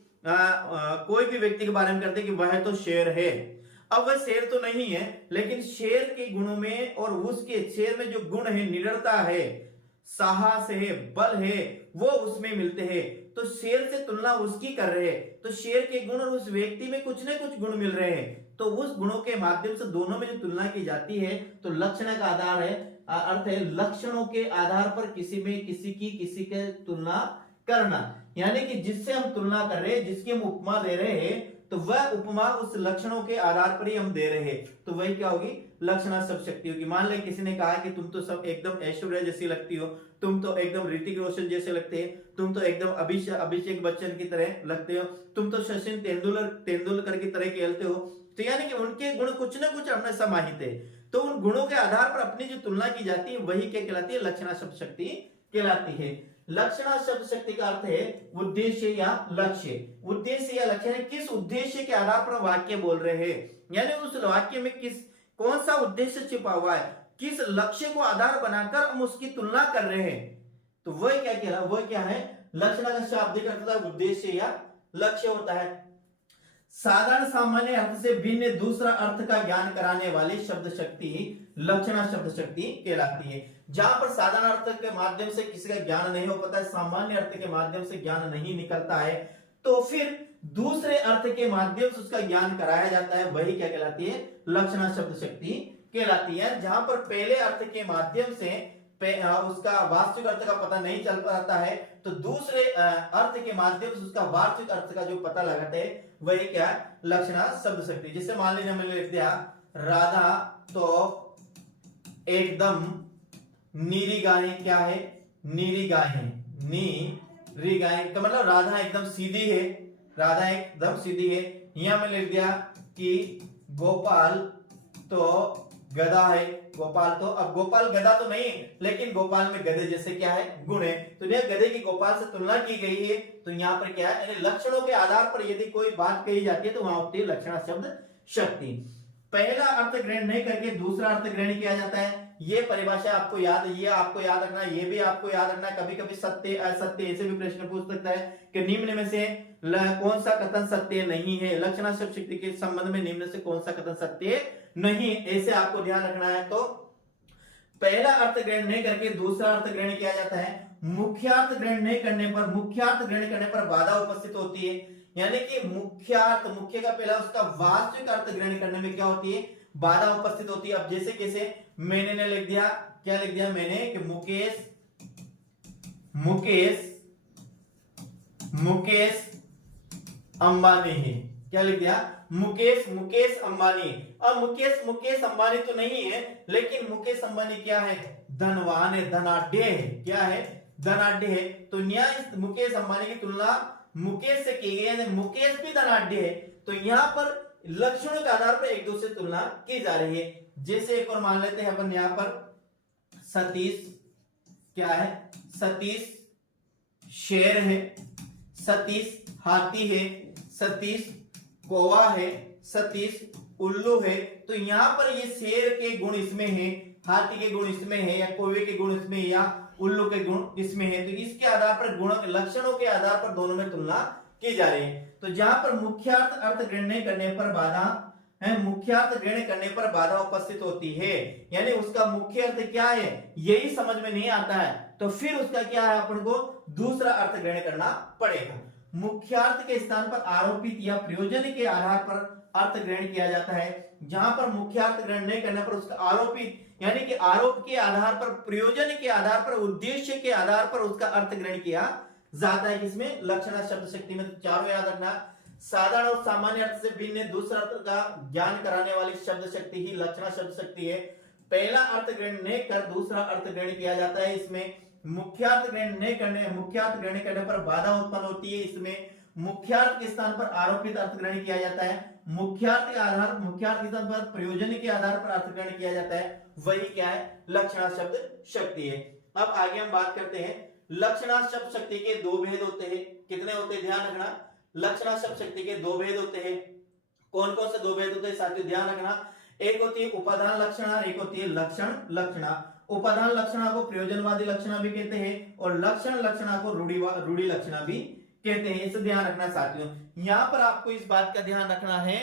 कोई भी व्यक्ति के बारे में करते हैं कि वह तो शेर है। अब वह शेर तो नहीं है, लेकिन शेर के गुणों में और उसके शेर में जो गुण है, निडरता है, साहस है, बल है, वो उसमें मिलते हैं। तो शेर से तुलना उसकी कर रहे हैं, तो शेर के गुण और उस व्यक्ति में कुछ न कुछ गुण मिल रहे हैं, तो उस गुणों के माध्यम से दोनों में जो तुलना की जाती है तो लक्षण का आधार है, अर्थ है लक्षणों के आधार पर किसी में किसी के तुलना करना। यानी कि जिससे हम तुलना कर रहे हैं, जिसकी हम उपमा दे रहे हैं, तो वह उपमा उस लक्षणों के आधार पर ही हम दे रहे हैं, तो वही क्या होगी, लक्षणा शब्द शक्ति होगी। मान ले किसी ने कहा कि तुम तो सब एकदम ऐश्वर्या जैसी लगती हो, तुम तो एकदम ऋतिक रोशन जैसे लगते हैं, तुम तो एकदम अभिषेक बच्चन की तरह लगते हो, तुम तो सचिन तेंदुलकर की तरह खेलते हो। तो यानी कि उनके गुण कुछ ना कुछ अपने समाहित है, तो उन गुणों के आधार पर अपनी जो तुलना की जाती है वही क्या कहलाती है, लक्षणा शब्द शक्ति कहलाती है। लक्षणा शब्द शक्ति का अर्थ है उद्देश्य या लक्ष्य। उद्देश्य या लक्ष्य है किस उद्देश्य के आधार पर वाक्य बोल रहे हैं, यानी उस वाक्य में कौन सा उद्देश्य छिपा हुआ है, किस लक्ष्य को आधार बनाकर हम उसकी तुलना कर रहे हैं, तो वह क्या कहला, वह क्या है, लक्षणा का शाब्दिक अर्थ उद्देश्य या लक्ष्य होता है। साधारण सामान्य अर्थ से भिन्न दूसरा अर्थ का ज्ञान कराने वाली शब्द शक्ति लक्षणा शब्द शक्ति कहलाती है। जहां पर साधारण अर्थ के माध्यम से किसी का ज्ञान नहीं हो पाता है, सामान्य अर्थ के माध्यम से ज्ञान नहीं निकलता है, तो फिर दूसरे अर्थ के माध्यम से उसका ज्ञान कराया जाता है, वही क्या कहलाती है, लक्षणा शब्द शक्ति कहलाती है। जहां पर पहले अर्थ के माध्यम से उसका वास्तविक अर्थ का पता नहीं चल पाता है, तो दूसरे अर्थ के माध्यम से उसका वास्तविक अर्थ का जो पता लगाते हैं वही क्या है, लक्षणा शब्द शक्ति। जैसे मान लीजिए मैंने लिख दिया राधा तो एकदम नीरी गायें, क्या है, नीरी गायें, नीरी गायें का मतलब राधा एकदम सीधी है, राधा एकदम सीधी है। यहां मैंने लिख दिया कि गोपाल तो गधा है, गोपाल तो, अब गोपाल गधा तो नहीं है, लेकिन गोपाल में गधे जैसे क्या है, गुण है, तो यह गधे की गोपाल से तुलना की गई है, तो यहाँ पर क्या है, लक्षणों के आधार पर यदि कोई बात कही जाती है तो वहां होती है लक्षणा शब्द शक्ति। पहला अर्थ ग्रहण नहीं करके दूसरा अर्थ ग्रहण किया जाता है, ये परिभाषा आपको याद है, ये आपको याद रखना है, ये भी आपको याद रखना है। कभी कभी सत्य असत्य ऐसे भी प्रश्न पूछ सकता है कि निम्न में से कौन सा कथन सत्य नहीं है, लक्षणा शब्द शक्ति के संबंध में निम्न से कौन सा कथन सत्य नहीं, ऐसे आपको ध्यान रखना है। तो पहला अर्थ ग्रहण नहीं करके दूसरा अर्थ ग्रहण किया जाता है। मुख्यार्थ ग्रहण नहीं करने पर, मुख्यार्थ ग्रहण करने पर बाधा उपस्थित होती है, यानी कि मुख्यार्थ, मुख्य का पहला उसका वास्तविक अर्थ ग्रहण करने में क्या होती है, बाधा उपस्थित होती है। अब जैसे कैसे मैंने ने लिख दिया, क्या लिख दिया मैंने कि मुकेश अंबानी है, क्या लिख दिया, मुकेश अंबानी। अब मुकेश अंबानी तो नहीं है, लेकिन मुकेश अंबानी क्या है, धनवान है, धनाढ्य है, क्या है, धनाढ्य है। तो न्याय मुकेश अंबानी की तुलना मुकेश से की गई है, मुकेश भी धनाढ्य है, तो यहाँ पर लक्षणों के आधार पर एक दूसरे से तुलना की जा रही है। जैसे एक और मान लेते हैं अपन यहां पर सतीश क्या है, सतीश शेर है, सतीश हाथी है, सतीश कौवा है, सतीश उल्लू है। तो यहाँ पर ये शेर के गुण इसमें है, हाथी के गुण इसमें है, या कौवे के गुण इसमें, या उल्लू के गुण इसमें है। तो इसके आधार पर गुणों के लक्षणों के आधार पर दोनों में तुलना की जा रही है। तो जहां पर मुख्यार्थ अर्थ ग्रहण करने पर बाधा है, मुख्यार्थ ग्रहण करने पर बाधा उपस्थित होती है, यानी उसका मुख्य अर्थ क्या है यही समझ में नहीं आता है, तो फिर उसका क्या है अपन को दूसरा अर्थ ग्रहण करना पड़ेगा। मुख्यार्थ के स्थान पर आरोपित या प्रयोजन के आधार पर अर्थ ग्रहण किया जाता है। जहां पर मुख्यार्थ ग्रहण नहीं करने पर उसका आरोपित यानी कि आरोप के आधार पर, प्रयोजन के आधार पर, उद्देश्य के आधार पर उसका अर्थ ग्रहण किया जाता है। किसमें? लक्षणा शब्द शक्ति में। तो चारों याद रखना, साधारण और सामान्य अर्थ से भिन्न दूसरा अर्थ का ज्ञान कराने वाली शब्द शक्ति ही लक्षणा शब्द शक्ति है। पहला अर्थ ग्रहण नहीं कर दूसरा अर्थ ग्रहण किया जाता है। इसमें मुख्यार्थ ग्रहण नहीं करने, मुख्यार्थ ग्रहण करने पर बाधा उत्पन्न होती है। इसमें मुख्यार्थ के स्थान पर आरोपित अर्थ ग्रहण किया जाता है। मुख्यार्थ के आधार, मुख्यार्थ के स्थान पर प्रयोजन के आधार पर अर्थ ग्रहण किया जाता है। वही क्या है? लक्षणा शब्द शक्ति है। अब आगे हम बात करते हैं, लक्षणा शब्द शक्ति के दो भेद होते हैं। कितने होते हैं? ध्यान रखना, लक्षणा शब्द शक्ति के दो भेद होते हैं। कौन कौन से दो भेद होते हैं साथियों? ध्यान रखना, एक होती है उपादान लक्षणा, एक होती है लक्षण लक्षणा। उपादान लक्षणा को प्रयोजनवादी लक्षणा भी कहते हैं और लक्षण लक्षणा को रूढ़ि लक्षणा भी कहते हैं। इसे ध्यान रखना साथियों। यहां पर आपको इस बात का ध्यान रखना है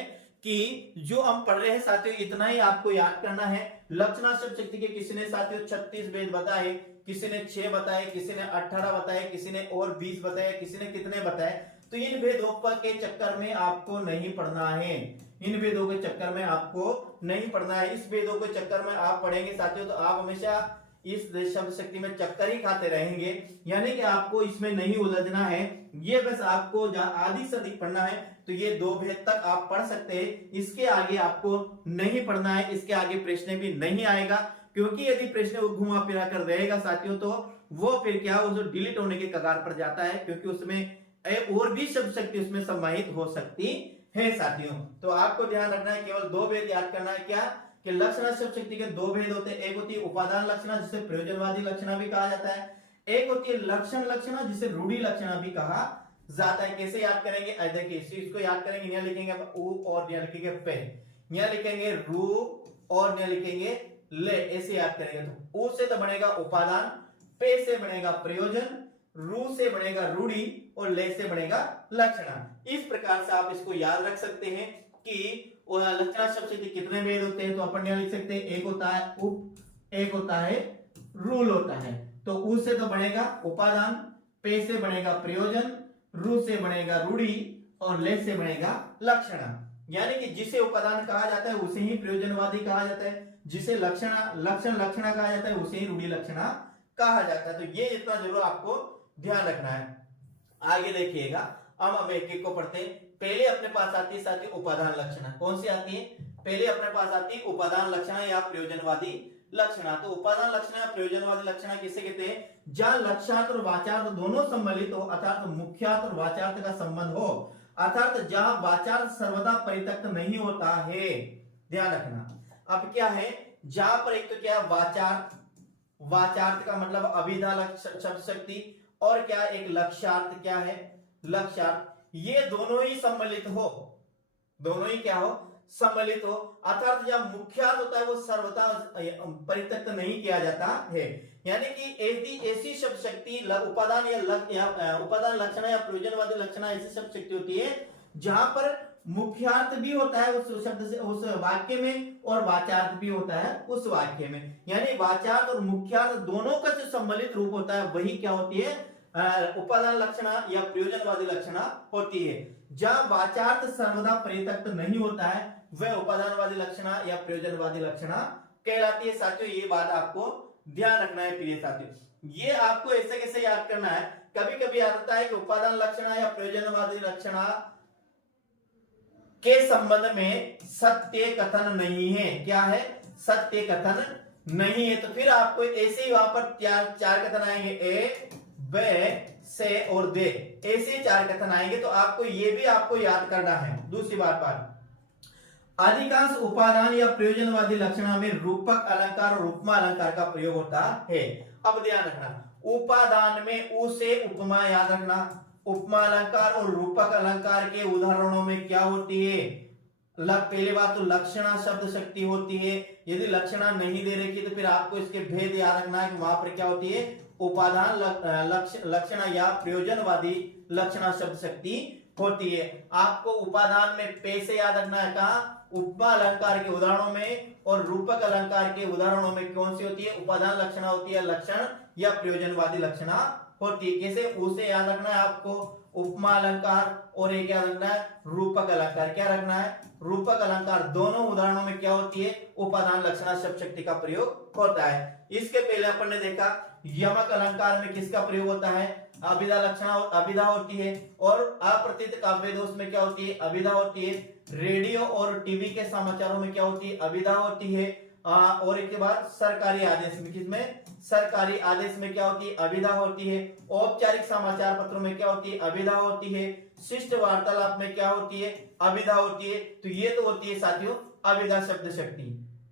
कि जो हम पढ़ रहे हैं साथियों, इतना ही आपको याद करना है। लक्षणा शब्द शक्ति के किसी ने साथियों 36 भेद बताए, किसी ने 6 बताए, किसी ने 18 बताए, किसी ने और 20 बताए, किसी ने कितने बताए। तो इन भेदों के चक्कर में आपको नहीं पढ़ना है, इन भेदों के चक्कर में आपको नहीं पढ़ना है। इस भेदों के चक्कर में आप पढ़ेंगे साथियों तो आप हमेशा इस शब्द शक्ति में चक्कर ही खाते रहेंगे, यानी कि आपको इसमें नहीं उलझना है। ये बस आपको आधी से अधिक पढ़ना है। तो ये दो भेद तक आप पढ़ सकते हैं, इसके आगे आपको नहीं पढ़ना है। इसके आगे प्रश्न भी नहीं आएगा, क्योंकि यदि प्रश्न वो घुमा फिरा कर रहेगा साथियों तो वो फिर क्या वो डिलीट होने के कगार पर जाता है, क्योंकि उसमें और भी शब्द शक्ति उसमें समाहित हो सकती है साथियों। तो आपको ध्यान रखना है, केवल दो भेद याद करना है। क्या कि लक्षणा शब्द शक्ति के दो भेद होते हैं। एक होती है उपादान लक्षणा जिसे प्रयोजनवादी लक्षणा भी कहा जाता है, एक होती है लक्षण लक्षणा जिसे रूढ़ि लक्षणा भी कहा जाता है। कैसे याद करेंगे? देखिए इसको याद करेंगे, यहाँ लिखेंगे उ और यहाँ लिखेंगे पे, यहाँ लिखेंगे रू और यहाँ लिखेंगे ले, ऐसे याद करेंगे। तो उ से तो बनेगा उपादान, पे से बनेगा प्रयोजन, रू से बनेगा रूढ़ि और ले से बनेगा लक्षणा। इस प्रकार से आप इसको याद रख सकते हैं कि लक्षणा शब्द शक्ति कितने भेद होते हैं। तो अपन यहाँ लिख सकते हैं, एक होता है उप, एक होता है रूल होता है। तो उ से तो बनेगा उपादान, पे से बनेगा प्रयोजन, रू से बनेगा रूढ़ि और ले से बनेगा लक्षणा। यानी कि जिसे उपादान कहा जाता है उसे ही प्रयोजनवादी कहा जाता है, जिसे लक्षण लक्षणा कहा जाता है उसे ही रूढ़ि लक्षणा कहा जाता है। तो ये इतना जरूर आपको ध्यान रखना है। आगे देखिएगा, अब हम एक एक को पढ़ते हैं। पहले अपने पास आती है साथी उपादान लक्षणा। कौन सी आती है? पहले अपने पास आती है उपादान लक्षणा या प्रयोजनवादी लक्षणा। तो उपादान लक्षणा या प्रयोजनवादी लक्षणा किसे कहते हैं? जहां लक्ष्यार्थ और वाचार्थ दोनों सम्मिलित हो, अर्थात मुख्यार्थ और वाचार्थ का संबंध हो, अर्थात जहां वाचार्थ सर्वदा परित्यक्त नहीं होता है। ध्यान रखना। अब क्या है, जहां पर एक तो क्या वाचार्थ, वाचार्थ का मतलब अभिधा शब्द शक्ति, और क्या एक लक्ष्यार्थ, क्या है लक्ष्यार्थ, ये दोनों ही सम्मिलित हो, दोनों ही क्या हो? सम्मिलित हो। अर्थात जब मुख्यार्थ होता है वो सर्वथा परित्यक्त नहीं किया जाता है। यानी कि ऐसी शब्द शक्ति उपादान या उपादान लक्षणा या प्रयोजनवादी लक्षणा ऐसी शब्द शक्ति होती है जहां पर मुख्यार्थ भी होता है उस शब्द से, उस वाक्य में, और वाचार्थ भी होता है उस वाक्य में। यानी वाचार्थ और मुख्यार्थ दोनों का जो सम्मिलित रूप होता है वही क्या होती है? उपादान लक्षणा या प्रयोजनवादी लक्षणा होती है। जहां वाचार्थ सर्वदा परित्यक्त नहीं होता है वह उपादानवादी लक्षणा या प्रयोजनवादी लक्षणा कहलाती है। साथियों ये बात आपको ध्यान रखना है प्रिय साथियों। ये आपको ऐसे कैसे याद करना है, कभी कभी याद आता है कि उपादान लक्षणा या प्रयोजनवादी लक्षणा के संबंध में सत्य कथन नहीं है। क्या है? सत्य कथन नहीं है। तो फिर आपको ऐसे ही वहां पर चार कथन आएंगे, ए, बे, से और दे, ऐसे चार कथन आएंगे। तो आपको ये भी आपको याद करना है। दूसरी बात अधिकांश उपादान या प्रयोजनवादी लक्षणों में रूपक अलंकार और उपमा अलंकार का प्रयोग होता है। अब ध्यान रखना, उपादान में उ से उपमा याद रखना, उपमा अलंकार और रूपक अलंकार के उदाहरणों में क्या होती है? पहली बात तो लक्षणा शब्द शक्ति होती है। यदि लक्षणा नहीं दे रखी तो फिर आपको इसके भेद याद रखना है कि वहां पर क्या होती है? उपादान लक्षणा या प्रयोजनवादी लक्षणा शब्द शक्ति होती है। आपको उपादान में पे से याद रखना है, कहा? उपमा अलंकार के उदाहरणों में और रूपक अलंकार के उदाहरणों में कौन सी होती है? उपादान लक्षणा होती है, लक्षण या प्रयोजनवादी लक्षणा होती है। कैसे? उसे याद रखना है आपको, उपमा अलंकार, और एक याद रखना है रूपक अलंकार। क्या रखना है? रूपक अलंकार। दोनों उदाहरणों में क्या होती है? उपादान लक्षणा शब्द शक्ति का प्रयोग होता है। इसके पहले अपन ने देखा यमक अलंकार में किसका प्रयोग होता है? अभिधा लक्षणा अभिधा होती है। और अप्रतीत काव्य दोष में क्या होती है? अभिधा होती है। रेडियो और टीवी के समाचारों में क्या होती है? अभिधा होती है। और एक के बाद सरकारी आदेश में, किसमें? सरकारी आदेश में क्या होती है? अभिधा होती है। औपचारिक समाचार पत्रों में क्या होती है? अभिधा होती है। शिष्ट वार्तालाप में क्या होती है? अभिधा होती है। तो ये तो होती है साथियों अभिधा शब्द शक्ति।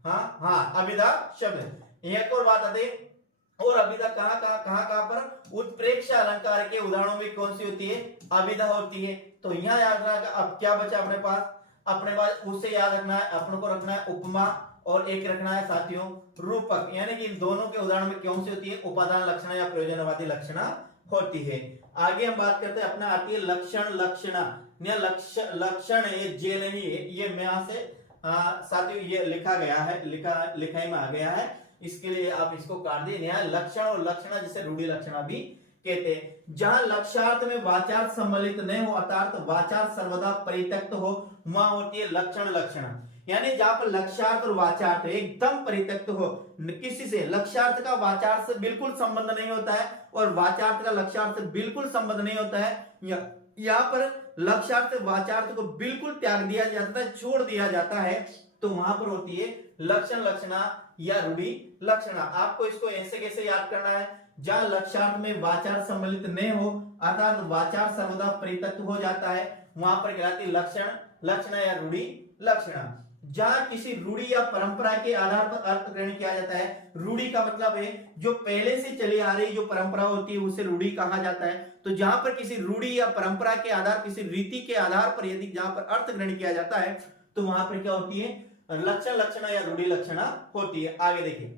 हाँ, अभिधा शब्द। एक और बात आते, और अभिधा कहां पर? उत्प्रेक्ष अलंकार के उदाहरणों में कौन सी होती है? अभिधा होती है। तो यहाँ याद रखना। अब क्या बचा अपने पास? अपने पास उसे याद रखना है, अपने को रखना है उपमा, और एक रखना है साथियों रूपक। यानी कि इन दोनों के उदाहरण में कौन सी होती है? उपादान लक्षणा या प्रयोजनवादी लक्षणा होती है। आगे हम बात करते हैं, अपना आती है लक्षण लक्षणा। लक्षण ये जे नहीं है, ये मैं यहां से साथियों ये लिखा गया है, लिखाई में आ गया है, इसके लिए आप इसको काट दिए। लक्षण और लक्षणा जिसे रूढ़ि लक्षणा भी कहते हैं। जहां लक्ष्यार्थ में वाचार्थ सम्मिलित नहीं हो अर्थात वाचार्थ सर्वदा परित्यक्त हो, वहां होती है लक्षण लक्षणा। यानी जहां पर लक्ष्यार्थ और वाचार्थ एकदम परित्यक्त हो, किसी से लक्ष्यार्थ का वाचार्थ से बिल्कुल संबंध नहीं होता है और वाचार्थ का लक्ष्यार्थ से बिल्कुल संबंध नहीं होता है, यहाँ पर लक्ष्यार्थ वाचार्थ को बिल्कुल त्याग दिया जाता है, छोड़ दिया जाता है, तो वहां पर होती है लक्षण लक्षणा या रूढ़ि लक्षणा। आपको इसको ऐसे कैसे याद करना है? जहां लक्ष्यार्थ में वाचार्थ सम्मिलित नहीं हो अर्थात वाचार्थ सर्वदा परित्यक्त हो जाता है, वहां पर कहलाती है लक्षण लक्षणा या रूढ़ि लक्षणा। जहां किसी रूढ़ी या परंपरा के आधार पर अर्थ ग्रहण किया जाता है, रूढ़ी का मतलब है जो पहले से चली आ रही जो परंपरा होती है उसे रूढ़ी कहा जाता है। तो जहां पर किसी रूढ़ी या परंपरा के आधार, किसी रीति के आधार पर यदि जहां पर अर्थ ग्रहण किया जाता है तो वहां पर क्या होती है? लक्षण लक्षणा या रूढ़ि लक्षणा होती है। आगे देखिए,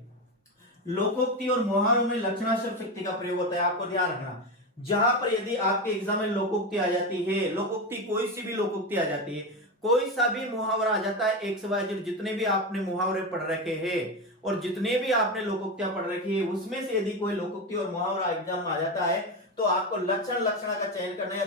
लोकोक्ति और मुहावरों में लक्षणा शब्द शक्ति का प्रयोग होता है। आपको ध्यान रखना, जहां पर यदि आपके एग्जाम में लोकोक्ति आ जाती है, लोकोक्ति कोई सी भी लोकोक्ति आ जाती है, कोई सा भी मुहावरा आ जाता है, एक सवाल जितने भी आपने मुहावरे पढ़ रखे हैं और जितने भी आपने लोकोक्तियां पढ़ रखी है, उसमें से यदि कोई लोकोक्ति और मुहावरा एग्जाम में आ जाता है तो आपको लक्षण लक्षणा का चयन करना है,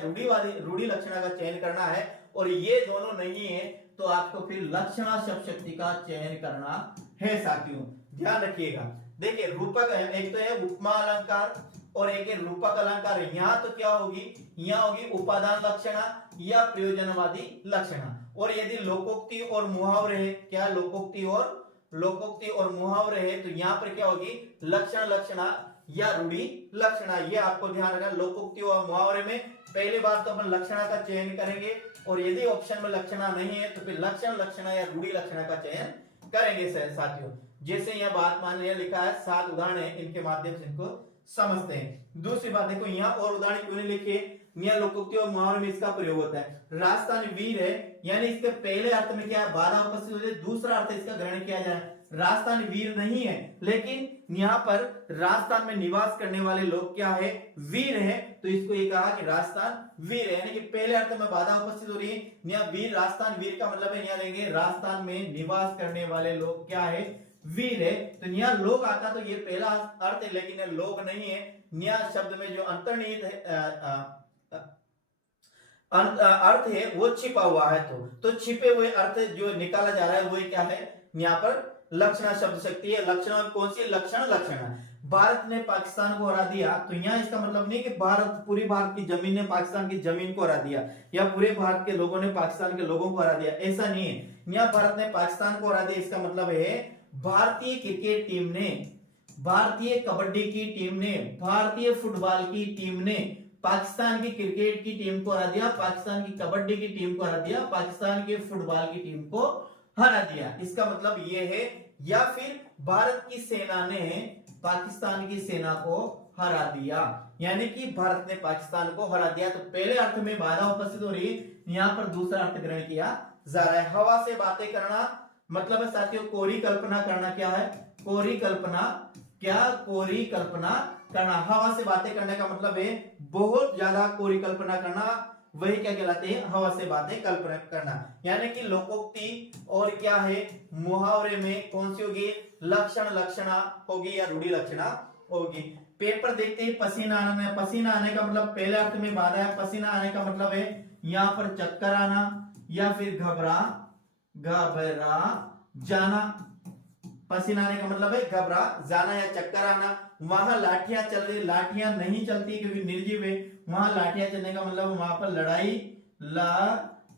रूढ़ि लक्षणा का चयन करना है। और ये दोनों नहीं है तो आपको फिर लक्षणा शब्द शक्ति का चयन करना है साथियों, ध्यान रखिएगा। देखिए रूपक है, एक तो है उपमा अलंकार और एक है रूपक अलंकार। यहाँ तो क्या होगी? यहाँ होगी उपादान लक्षणा या प्रयोजनवादी लक्षणा। और यदि लोकोक्ति और मुहावरे है, क्या लोकोक्ति और मुहावरे है, तो यहाँ पर क्या होगी? लक्षण लक्षणा या रूढ़ि लक्षणा। ये आपको ध्यान रखना। लोकोक्ति और मुहावरे में पहले बार तो अपन लक्षणा का चयन करेंगे और यदि ऑप्शन में लक्षणा नहीं है तो फिर लक्षण लक्षणा या रूढ़ि लक्षणा का चयन करेंगे साथियों। जैसे यहाँ बात मान लिया लिखा है, 7 उदाहरण है, इनके माध्यम से इनको समझते हैं। दूसरी बात देखो, यहाँ और उदाहरण क्यों नहीं लिखे? यहाँ लोकोक्ति और मुहावरे में इसका प्रयोग होता है। राजस्थान वीर है, यानी इसके पहले अर्थ में क्या है? बाधा उपस्थित होती है, दूसरा अर्थ इसका ग्रहण किया जाए। राजस्थान वीर नहीं है, लेकिन यहाँ पर राजस्थान में निवास करने वाले लोग क्या है? वीर है, तो इसको ये कहा कि राजस्थान वीर है, यानी कि पहले अर्थ में बाधा उपस्थित हो रही है। यहाँ वीर, राजस्थान वीर का मतलब है यहाँ लेंगे राजस्थान में निवास करने वाले लोग क्या है? वीर है। तो यहाँ लोग आता तो ये पहला अर्थ है, लेकिन ये लोग नहीं है। यहाँ शब्द में जो अंतर्निहित है अर्थ है वो छिपा हुआ है, तो छिपे हुए अर्थ जो निकाला जा रहा है वो क्या है? यहाँ पर लक्षणा शब्द शक्ति है। लक्षणा कौन सी? लक्षण लक्षणा। भारत ने पाकिस्तान को हरा दिया, तो यहाँ इसका मतलब नहीं कि पूरी भारत की जमीन ने पाकिस्तान की जमीन को हरा दिया या पूरे भारत के लोगों ने पाकिस्तान के लोगों को हरा दिया, ऐसा नहीं है। यहाँ भारत ने पाकिस्तान को हरा दिया, इसका मतलब है भारतीय क्रिकेट टीम ने, भारतीय कबड्डी की टीम ने, भारतीय फुटबॉल की टीम ने पाकिस्तान की क्रिकेट की टीम को हरा दिया, पाकिस्तान की कबड्डी की टीम को हरा दिया, पाकिस्तान के फुटबॉल की टीम को हरा दिया, इसका मतलब ये है। या फिर भारत की सेना ने पाकिस्तान की सेना को हरा दिया, यानी कि भारत ने पाकिस्तान को हरा दिया। तो पहले अर्थ में बाधा उपस्थित हो रही है, यहां पर दूसरा अर्थ ग्रहण किया जा रहा है। हवा से बातें करना मतलब है साथियों कोरी कल्पना करना। क्या है कोरी कल्पना? क्या कोरी कल्पना करना? हवा से बातें करने का मतलब है बहुत ज्यादा कोरी कल्पना करना, वही क्या कहलाते हैं? हवा से बातें कल्पना करना। यानी कि लोकोक्ति और क्या है मुहावरे में कौन सी होगी? लक्षण लक्षणा होगी या रूढ़ि लक्षणा होगी। पेपर देखते ही पसीना आना, पसीना आने का मतलब पहले अर्थ में बाधा है। पसीना आने का मतलब है यहां पर चक्कर आना या फिर घबरा जाना। पसीना आने का मतलब है घबरा जाना या चक्कर आना। वहां लाठियां चल रही, लाठियां नहीं चलती क्योंकि निर्जीव है। वहां लाठियां चलने का मतलब वहां पर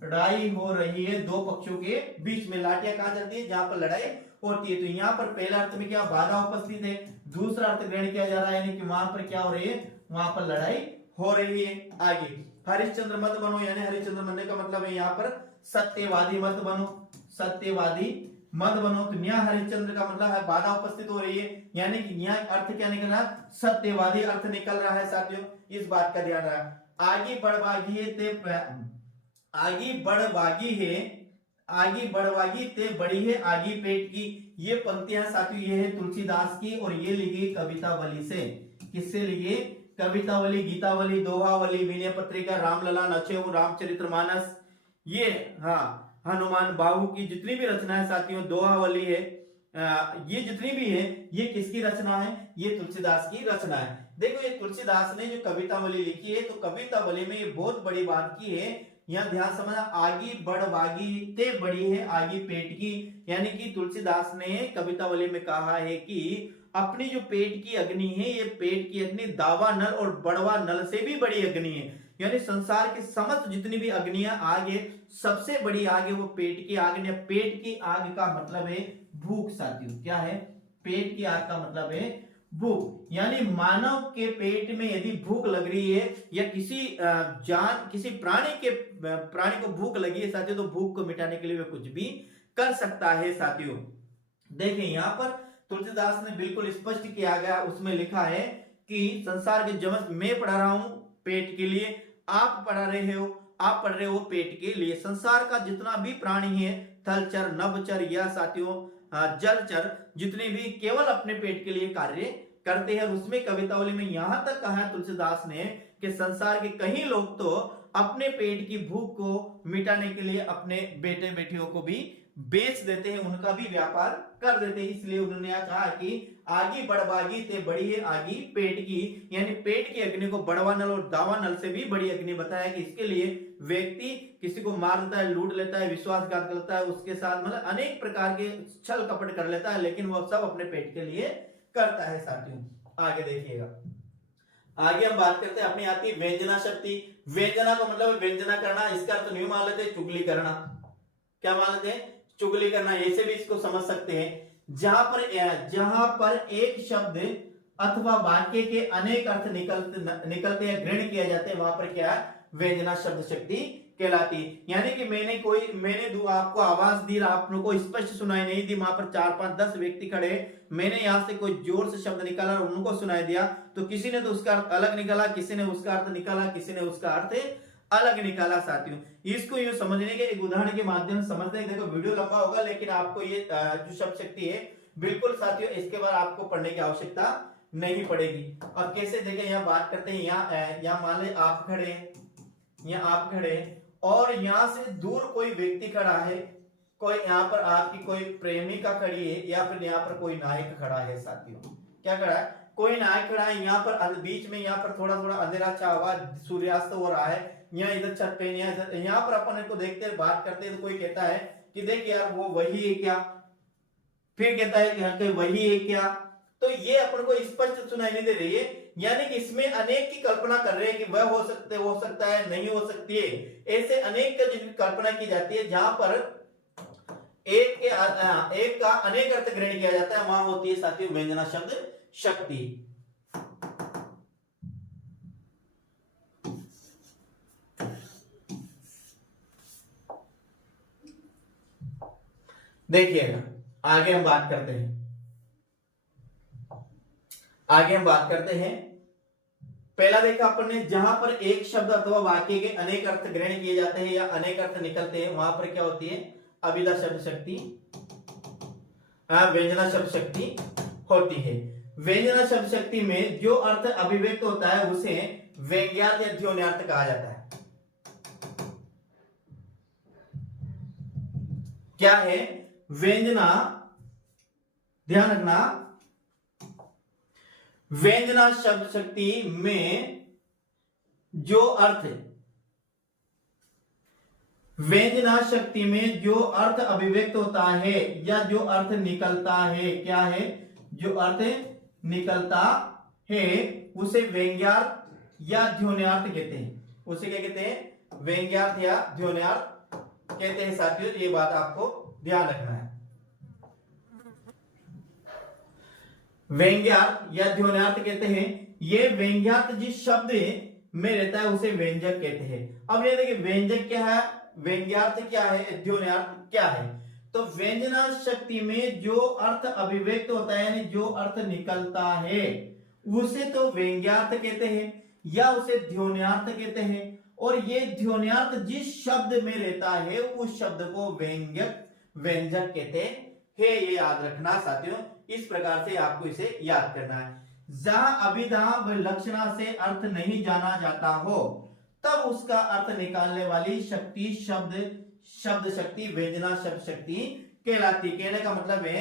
लड़ाई हो रही है दो पक्षों के बीच में। लाठियां कहां चलती है? जहां पर लड़ाई होती है। तो यहाँ पर पहला अर्थ में क्या बाधा उपस्थित है, दूसरा अर्थ ग्रहण किया जा रहा है, यानी कि वहां पर क्या हो रही है? वहां पर लड़ाई हो रही है। आगे हरिश्चंद्र मत बनो, यानी हरिश्चंद्र बनने का मतलब है यहाँ पर सत्यवादी मत बनो, सत्यवादी मत बनो। तो यहाँ हरिश्चंद्र का मतलब है बाधा उपस्थित हो रही है, यानी कि यहाँ अर्थ क्या निकल रहा है? सत्यवादी अर्थ निकल रहा है साथियों, इस बात का ध्यान रहा। आगे बढ़वागी आगे बढ़वागी ते बड़ी है आगे पेट की। ये पंक्तियां साथियों ये है तुलसीदास की और ये लिखी कवितावली से। किससे लिखी? कवितावली, गीतावली, दोहावली, विनय पत्रिका, रामलला, नचेऊ, रामचरितमानस, ये हाँ हनुमान बाहु की जितनी भी रचना है साथियों, दोहावली है, ये जितनी भी है ये किसकी रचना है? ये तुलसीदास की रचना है। देखो ये तुलसीदास ने जो कवितावली लिखी है, तो कवितावली में ये बहुत बड़ी बात की है, यहां ध्यान समझना। आगी बढ़वागी ते बड़ी है आगी पेट की, यानी कि तुलसीदास ने कवितावली में कहा है कि अपनी जो पेट की अग्नि है, ये पेट की अग्नि दावा नल और बड़वा नल से भी बड़ी अग्नि है। यानी संसार के समस्त जितनी भी अग्नियां आग है, सबसे बड़ी आग है वो पेट की आग है। पेट की आग का मतलब है भूख साथियों। क्या है? पेट की आग का मतलब है भूख। यानी मानव के पेट में यदि भूख लग रही है या किसी प्राणी को भूख लगी है साथियों, तो भूख को मिटाने के लिए वह कुछ भी कर सकता है साथियों। देखें यहां पर तुलसीदास ने बिल्कुल स्पष्ट किया गया, उसमें लिखा है कि संसार के जमस मैं पढ़ा रहा हूं पेट के लिए, आप पढ़ रहे हो पेट के लिए। संसार का जितना भी प्राणी है, थलचर, नभचर या साथियों जलचर, जितने भी केवल अपने पेट के लिए कार्य करते हैं। उसमें कवितावली में यहां तक कहा है तुलसीदास ने कि संसार के कई लोग तो अपने पेट की भूख को मिटाने के लिए अपने बेटे बेटियों को भी बेच देते हैं, उनका भी व्यापार कर देते हैं। इसलिए उन्होंने कहा कि आगी बढ़वागी ते बड़ी है आगी पेट की, यानी पेट की अग्नि को बड़वा नल और दावा नल से भी बड़ी अग्नि बताया कि इसके लिए व्यक्ति किसी को मार देता है, लूट लेता है, विश्वासघात करता है, उसके साथ मतलब अनेक प्रकार के छल कपट कर लेता है, लेकिन वह सब अपने पेट के लिए करता है साथियों। आगे देखिएगा, आगे हम बात करते हैं अपनी आती व्यंजना शक्ति। व्यंजना का मतलब व्यंजना करना, इसका अर्थ नहीं मान लेते चुगली करना। क्या मान लेते हैं? चुगली करना, ऐसे भी इसको समझ सकते हैं। जहां पर एक शब्द अथवा वाक्य के अनेक अर्थ निकलते हैं, ग्रहण किया जाते हैं, वहां पर क्या है? व्यंजना शब्द शक्ति कहलाती। यानी कि मैंने आपको आवाज दी, आपको स्पष्ट सुनाई नहीं दी, वहां पर 4, 5, 10 व्यक्ति खड़े, मैंने यहां से कोई जोर से शब्द निकाला और उनको सुनाई दिया, तो किसी ने तो उसका अर्थ अलग निकाला, किसी ने उसका अर्थ निकाला, किसी ने उसका अर्थ अलग निकाला साथियों। इसको यूं समझने के एक उदाहरण के माध्यम से समझते हैं। देखो वीडियो लंबा होगा, लेकिन आपको ये जो शब्द शक्ति है बिल्कुल साथियों इसके बाद आपको पढ़ने की आवश्यकता नहीं पड़ेगी। और कैसे देखें, यहाँ बात करते हैं, यहाँ मान ले आप खड़े हैं, यहाँ आप खड़े हैं और यहां से दूर कोई व्यक्ति खड़ा है, कोई यहाँ पर आपकी कोई प्रेमिका खड़ी है या फिर यहाँ पर कोई नायक खड़ा है साथियों। क्या खड़ा है? कोई नायक खड़ा है। यहाँ पर बीच में यहाँ पर थोड़ा थोड़ा अंधेरा छा हुआ, सूर्यास्त हो रहा है, यहाँ इधर छत पे, यहाँ पर अपन इनको देखते हैं, बात करते हैं, तो कोई कहता है कि देख यार वो वही है क्या, फिर कहता है कि वही है क्या। तो ये अपन को स्पष्ट सुनाई नहीं दे रही है, यानी कि इसमें अनेक की कल्पना कर रहे हैं कि वह हो सकता है, नहीं हो सकती है, ऐसे अनेक का जिनकी कल्पना की जाती है, जहां पर एक का अनेक अर्थ ग्रहण किया जाता है, वहां होती है साथियों व्यंजना शब्द शक्ति। देखिएगा, आगे हम बात करते हैं। पहला देखा अपन ने, जहां पर एक शब्द अथवा वाक्य के अनेक अर्थ ग्रहण किए जाते हैं या अनेक अर्थ निकलते हैं, वहां पर क्या होती है? अभिधा शब्द शक्ति, व्यंजना शब्द शक्ति होती है। व्यंजना शब्द शक्ति में जो अर्थ अभिव्यक्त होता है उसे व्यंग्यार्थ या ध्वन्यार्थ कहा जाता है। क्या है? व्यंजना, ध्यान रखना, व्यंजना शब्द शक्ति में जो अर्थ, व्यंजना शक्ति में जो अर्थ अभिव्यक्त होता है या जो अर्थ निकलता है, क्या है? जो अर्थ निकलता है उसे व्यंग्यार्थ या ध्वन्यार्थ कहते हैं। उसे क्या कहते हैं? व्यंग्यार्थ या ध्वन्यार्थ कहते हैं। साथियों, ये बात आपको ध्यान रखना है। व्यंग्यार्थ या ध्वन्यार्थ कहते हैं। ये व्यंग्यार्थ जिस शब्द में रहता है उसे व्यंजक कहते हैं। अब ये देखिए, व्यंजक क्या है, व्यंग्यार्थ क्या है, ध्वन्यार्थ क्या है? तो व्यंजना शक्ति में जो अर्थ अभिव्यक्त होता है यानी जो अर्थ निकलता है उसे तो व्यंग्यार्थ कहते हैं या उसे ध्वन्यार्थ कहते हैं। और ये ध्वन्यार्थ जिस शब्द में रहता है उस शब्द को व्यंजक कहते हैं। ये याद रखना साथियों, इस प्रकार से आपको इसे याद करना है। जहां अभिधा व लक्षणा से अर्थ नहीं जाना जाता हो तब उसका अर्थ निकालने वाली शक्ति शब्द शक्ति व्यंजना शब्द शक्ति कहलाती। कहने का मतलब है,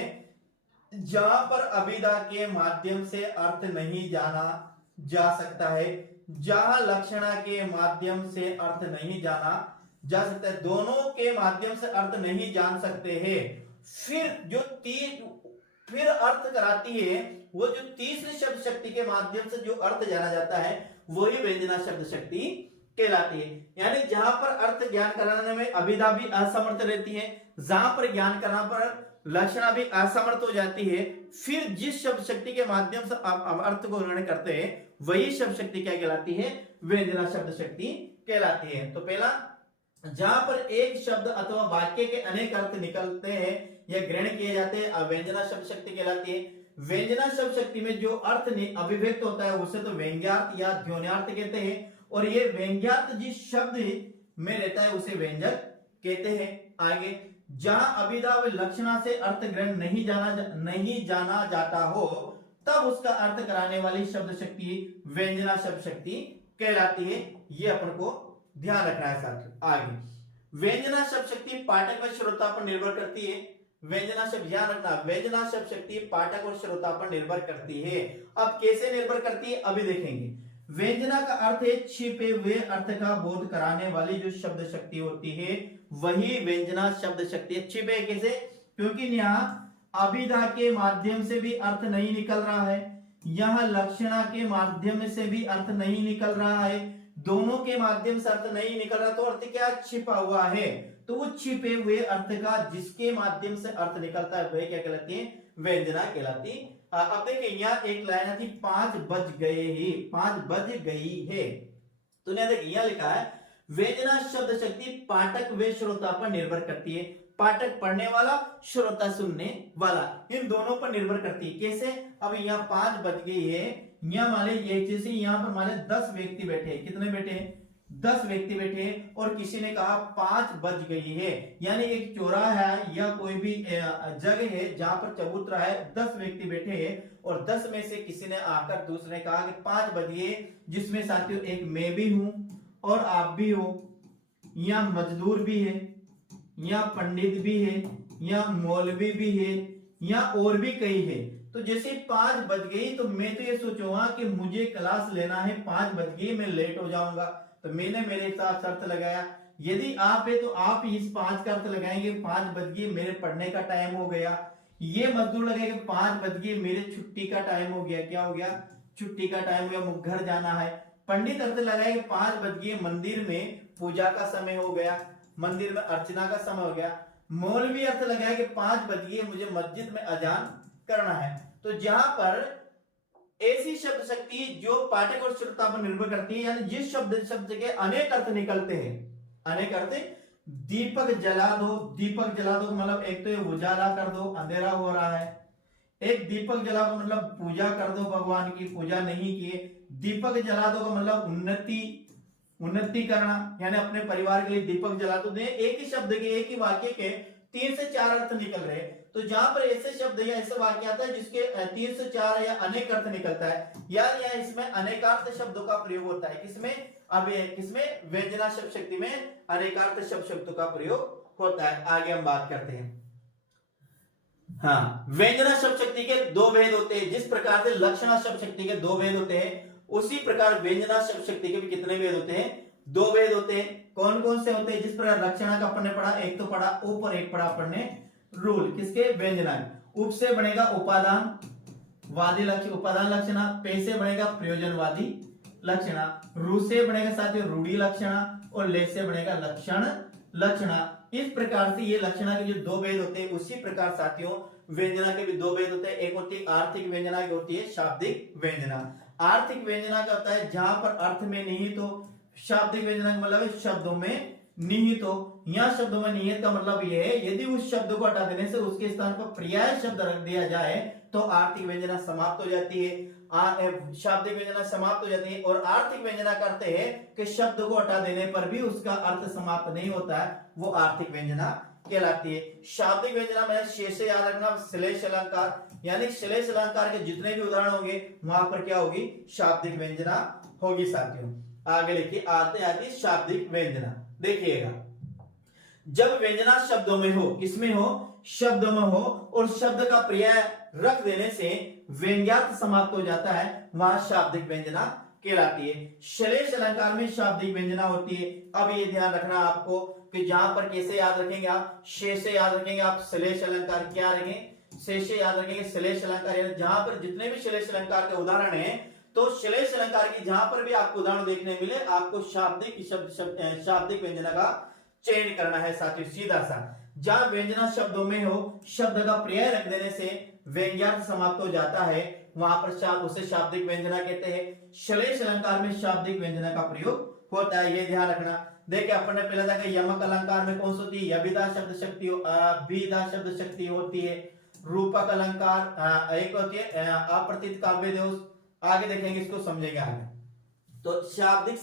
जहां पर अभिधा के माध्यम से अर्थ नहीं जाना जा सकता है, जहां लक्षणा के माध्यम से अर्थ नहीं जाना जा सकता है, दोनों के माध्यम से अर्थ नहीं जान सकते हैं, फिर अर्थ कराती है वो जो तीसरी शब्द शक्ति के माध्यम से जो अर्थ जाना जाता है वही व्यंजना शब्द शक्ति कहलाती है। यानी जहां पर अर्थ ज्ञान कराने में अभिधा भी असमर्थ रहती है, जहां पर ज्ञान करना पर लक्षणा भी असमर्थ हो जाती है, फिर जिस शब्द शक्ति के माध्यम से आप अर्थ को ग्रहण करते हैं वही शब्द शक्ति क्या कहलाती है? व्यंजना शब्द शक्ति कहलाती है। तो पहला, जहां पर एक शब्द अथवा वाक्य के अनेक अर्थ निकलते हैं या ग्रहण किए जाते हैं, व्यंजना शब्द शक्ति कहलाती है। व्यंजना शब्द शक्ति में जो अर्थ अभिव्यक्त होता है उसे तो व्यंग्यार्थ या ध्वन्यार्थ कहते हैं। और ये व्यंग्यार्थ जिस शब्द में रहता है उसे व्यंजक कहते हैं। आगे, जहां अभिधा व लक्षणा से अर्थ ग्रहण नहीं जाना जाता हो तब उसका अर्थ कराने वाली शब्द शक्ति व्यंजना शब्द शक्ति कहलाती है। ये अपन को ध्यान रखना है साथियों। आगे, व्यंजना शब्द शक्ति पाठक व श्रोता पर निर्भर करती है। व्यंजना शब्द, ध्यान रखना, व्यंजना शब्द शक्ति पाठक और श्रोता पर निर्भर करती है। अब कैसे निर्भर करती है अभी देखेंगे। व्यंजना का अर्थ है छिपे हुए अर्थ का बोध कराने वाली जो शब्द शक्ति होती है वही व्यंजना शब्द शक्ति है। छिपे कैसे? क्योंकि यहाँ अभिधा के माध्यम से भी अर्थ नहीं निकल रहा है, यहाँ लक्षणा के माध्यम से भी अर्थ नहीं निकल रहा है, दोनों के माध्यम से अर्थ नहीं निकल रहा, तो अर्थ क्या? छिपा हुआ है। तो वो छिपे हुए अर्थ का जिसके माध्यम से अर्थ निकलता है वह क्या कहलाती है? व्यंजना कहलाती। अब देखिए, यहाँ एक लाइन थी, 5 बज गए ही, 5 बज गई है। तो देखिए यहाँ लिखा है व्यंजना शब्द शक्ति पाठक व श्रोता पर निर्भर करती है। पाठक पढ़ने वाला, श्रोता सुनने वाला, इन दोनों पर निर्भर करती है। कैसे? अब यहाँ 5 बज गई है, यहाँ मान लीजिए जैसे यहाँ पर मान लीजिए 10 व्यक्ति बैठे। कितने बैठे? 10 व्यक्ति बैठे और किसी ने कहा 5 बज गई है, यानी एक चौराहा है या कोई भी जगह है जहां पर चबूतरा है, 10 व्यक्ति बैठे हैं और 10 में से किसी ने आकर दूसरे ने कहा कि 5 बज गए, जिसमें साथियों एक मैं भी हूं और आप भी हो, यहाँ मजदूर भी है, यहाँ पंडित भी है, यहाँ मौलवी भी है, यहाँ और भी कई है। तो जैसे 5 बज गई तो मैं तो ये सोचूंगा कि मुझे क्लास लेना है, 5 बज गई, मैं लेट हो जाऊंगा, तो मैंने मेरे साथ शर्त लगाया। यदि आप है तो आप इस 5 का अर्थ लगाएंगे, 5 बज गई, मेरे पढ़ने का टाइम हो गया। ये मजदूर लगेगा 5 बज गई, मेरे छुट्टी का टाइम हो गया। क्या हो गया? छुट्टी का टाइम हो गया, मुझे घर जाना है। पंडित अर्थ लगाएंगे 5 बज गई, मंदिर में पूजा का समय हो गया, मंदिर में अर्चना का समय हो गया। मौलवी अर्थ लगाएंगे 5 बज गई, मुझे मस्जिद में अजान करना है। तो जहां पर ऐसी शब्द शक्ति जो पाठक और श्रोता पर निर्भर करती है, यानी जिस शब्द के अनेक अर्थ निकलते हैं, अनेक अर्थ दीपक जला दो, दीपक जला दो मतलब एक तो ये उजाला कर दो, अंधेरा हो रहा है। एक दीपक जला दो मतलब पूजा कर दो, भगवान की पूजा नहीं किए। दीपक जला दो का मतलब उन्नति करना, यानी अपने परिवार के लिए दीपक जला दो। एक ही शब्द के, एक ही वाक्य के 3 से 4 अर्थ निकल रहे हैं। तो जहां पर ऐसे शब्द या ऐसे वाक्य आता है जिसके 3 से 4 या अनेक अर्थ निकलता है, या इसमें अनेकार्थ शब्दों का प्रयोग होता है। किसमें? अब किसमें? व्यंजना शब्द शक्ति में अनेकार्थ शब्दों का प्रयोग होता है। आगे हम बात करते हैं। हाँ, व्यंजना शब्द शक्ति के 2 भेद होते हैं। जिस प्रकार से लक्षणा शब्द शक्ति के 2 भेद होते हैं, उसी प्रकार व्यंजना शब्द शक्ति के भी कितने भेद होते हैं? 2 भेद होते हैं। कौन कौन से होते हैं? जिस प्रकार लक्षणा का अपन ने पढ़ा, एक तो पढ़ा उप और एक पढ़ा अपन ने रूल। किसके? व्यंजना। उप से बनेगा उपादान वादी लक्षण, उपादान लक्षणा। पे से बनेगा प्रयोजनवादी लक्षणा। रू से बनेगा साथियों रूढ़ी लक्षणा, और ले से बनेगा लक्षण लक्षणा। इस प्रकार से ये लक्षणा के जो 2 भेद होते हैं, उसी प्रकार साथियों व्यंजना के भी 2 भेद होते हैं। एक होती है आर्थिक व्यंजना, एक होती है शाब्दिक व्यंजना। आर्थिक व्यंजना का होता है जहां पर अर्थ में निहित हो। शाब्दिक व्यंजना का मतलब है शब्दों में निहित हो। यहाँ शब्दों में निहित का मतलब यह है यदि उस शब्द को हटा देने से उसके स्थान पर पर्याय शब्द रख दिया जाए तो आर्थिक व्यंजना समाप्त हो जाती है, शाब्दिक व्यंजना समाप्त हो जाती है। और आर्थिक व्यंजना करते हैं कि शब्द को हटा देने पर भी उसका अर्थ समाप्त नहीं होता है, वो आर्थिक व्यंजना कहलाती है। शाब्दिक व्यंजना में शेष से याद रखना, श्लेष अलंकार, यानी श्लेष अलंकार के जितने भी उदाहरण होंगे वहां पर क्या होगी? शाब्दिक व्यंजना होगी साथियों। आगे लिखिए, आते शाब्दिक व्यंजना। देखिएगा, जब व्यंजना शब्दों में हो, किसमें हो? शब्द में हो, और शब्द का पर्याय रख देने से व्यंग्यार्थ समाप्त हो जाता है, वहां शाब्दिक व्यंजना कहलाती है। श्लेष अलंकार में शाब्दिक व्यंजना होती है। अब ये ध्यान रखना आपको कि जहां पर कैसे याद रखेंगे आप? शेष से याद रखेंगे आप, श्लेष अलंकार क्या रखेंगे? शेष से याद रखेंगे श्लेष अलंकार। जहां पर जितने भी श्लेष अलंकार के उदाहरण हैं, तो श्लेष अलंकार की जहां पर भी आपको उदाहरण देखने मिले, आपको शाब्दिक व्यंजना का चयन करना है साथियों, सीधा सा। जहां व्यंजना शब्दों में हो, शब्द का पर्याय रख देने से व्यंग्यार्थ समाप्त हो जाता है, वहां पर उसे शाब्दिक व्यंजना कहते हैं। श्लेष अलंकार में शाब्दिक व्यंजना का प्रयोग होता है, ये ध्यान रखना। देखिए अपन ने पहले था कि यमक अलंकार में कौन सी होती है? अभिधा शब्द शक्ति, अभिधा शब्द शक्ति होती है। रूपक अलंकार एक होती है अप्रतीत काव्य दोष। आगे देखेंगे, इसको समझेंगे आगे। तो शाब्दिक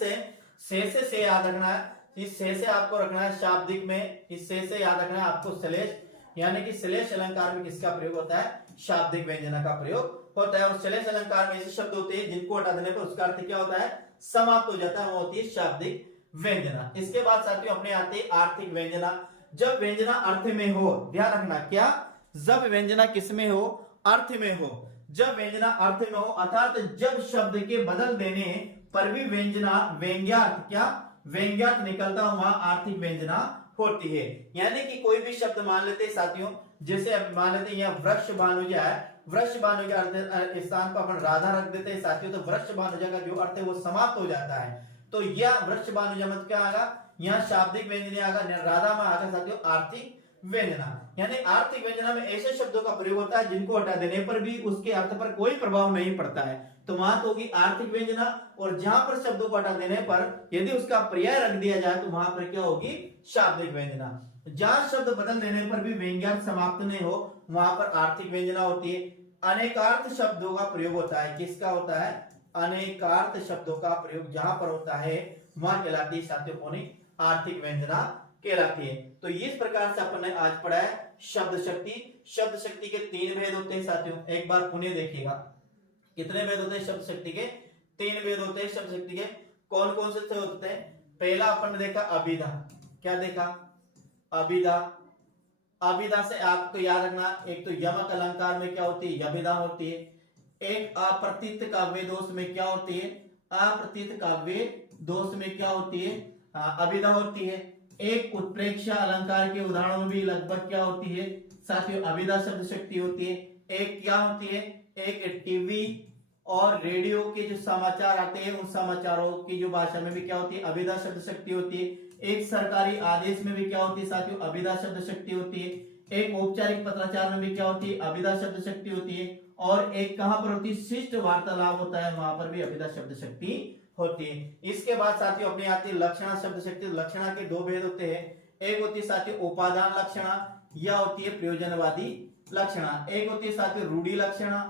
से याद रखना है, इस से आपको रखना है शाब्दिक में, इस से याद रखना है आपको श्लेष, यानी कि श्लेष अलंकार में किसका प्रयोग होता है? शाब्दिक व्यंजना का प्रयोग होता है। और श्लेष अलंकार में ऐसे शब्द होते हैं जिनको हटा देने पर उसका अर्थ क्या होता है? समाप्त हो जाता है, वो होती है शाब्दिक व्यंजना। इसके बाद साथियों अपने आते हैं आर्थिक व्यंजना। जब व्यंजना अर्थ में हो, ध्यान रखना, क्या? जब व्यंजना किसमें हो? अर्थ में हो। जब व्यंजना अर्थ में हो, अर्थात जब शब्द के बदल देने पर भी व्यंजना व्यंग्यार्थ, क्या? व्यंग्यार्थ निकलता हो, वहां आर्थिक व्यंजना होती है। यानी कि कोई भी शब्द मान लेते हैं साथियों, जैसे मान लेते हैं यहाँ वृक्ष भानुजा है, वृक्ष भानुजा स्थान पर अपन राधा रख देते हैं साथियों, तो वृक्ष भानुजा का जो अर्थ है वो समाप्त हो जाता है। तो यह वृक्ष भानुजा मत क्या आगा? यहाँ शाब्दिक व्यंजना आगा, राधा में आगा साथियों आर्थिक व्यंजना। यानी आर्थिक व्यंजना में ऐसे शब्दों का प्रयोग होता है जिनको हटा देने पर भी उसके अर्थ पर कोई प्रभाव नहीं पड़ता है, तो वहां तो होगी आर्थिक व्यंजना। और जहां पर शब्दों को हटा देने पर यदि उसका पर्याय रख दिया जाए तो वहां पर क्या होगी? शाब्दिक व्यंजना। जहां शब्द बदल देने पर भी व्यंग्यार्थ समाप्त नहीं हो, वहां पर आर्थिक व्यंजना होती है। अनेकार्थ शब्दों का प्रयोग होता है, किसका होता है? अनेकार्थ शब्दों का प्रयोग जहां पर होता है वहां कहलाती है साथियों कौन? आर्थिक व्यंजना कहलाती है। तो इस प्रकार से अपन ने आज पढ़ा है शब्द शक्ति। शब्द शक्ति के 3 भेद होते हैं साथियों, एक बार पुनः देखिएगा। कितने भेद होते हैं शब्द शक्ति के? 3 भेद होते हैं शब्द शक्ति के। कौन कौन से होते हैं? पहला अपन ने देखा अभिधा। क्या देखा? अभिधा। अभिधा से आपको याद रखना, एक तो यमक अलंकार में क्या होती है? अभिधा होती है। एक अप्रतीत काव्य दोष में क्या होती है? अप्रतीत काव्य दोष में क्या होती है? अभिधा होती है। एक उत्प्रेक्षा अलंकार के उदाहरणों में भी लगभग क्या होती है साथियों? अभिधा शब्द शक्ति होती है। एक क्या होती है? एक टीवी और रेडियो के जो समाचार आते हैं उन समाचारों की जो भाषा में भी क्या होती है? अभिधा शब्द शक्ति होती है। एक सरकारी आदेश में भी क्या होती है साथियों? अभिधा शब्द शक्ति होती है। एक औपचारिक पत्राचार में भी क्या होती है? अभिधा शब्द शक्ति होती है। और एक कहां पर होती है? शिष्ट वार्तालाप होता है, वहां पर भी अभिधा शब्द शक्ति होती है। इसके बाद साथियों अपने आती है लक्षणा शब्द शक्ति। लक्षणा के 2 भेद होते हैं, एक होती है साथियों उपादान लक्षणा, या होती है प्रयोजनवादी लक्षणा। एक होती है साथियों रूढ़ि लक्षणा,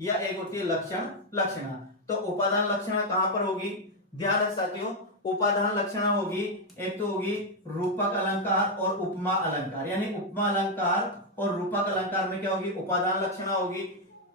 या एक होती है लक्षण लक्षणा। तो उपादान लक्षणा कहां पर होगी, ध्यान है साथियों, उपादान लक्षणा होगी, एक तो होगी रूपक अलंकार और उपमा अलंकार, यानी उपमा अलंकार और रूपक अलंकार में क्या होगी, उपादान लक्षणा होगी,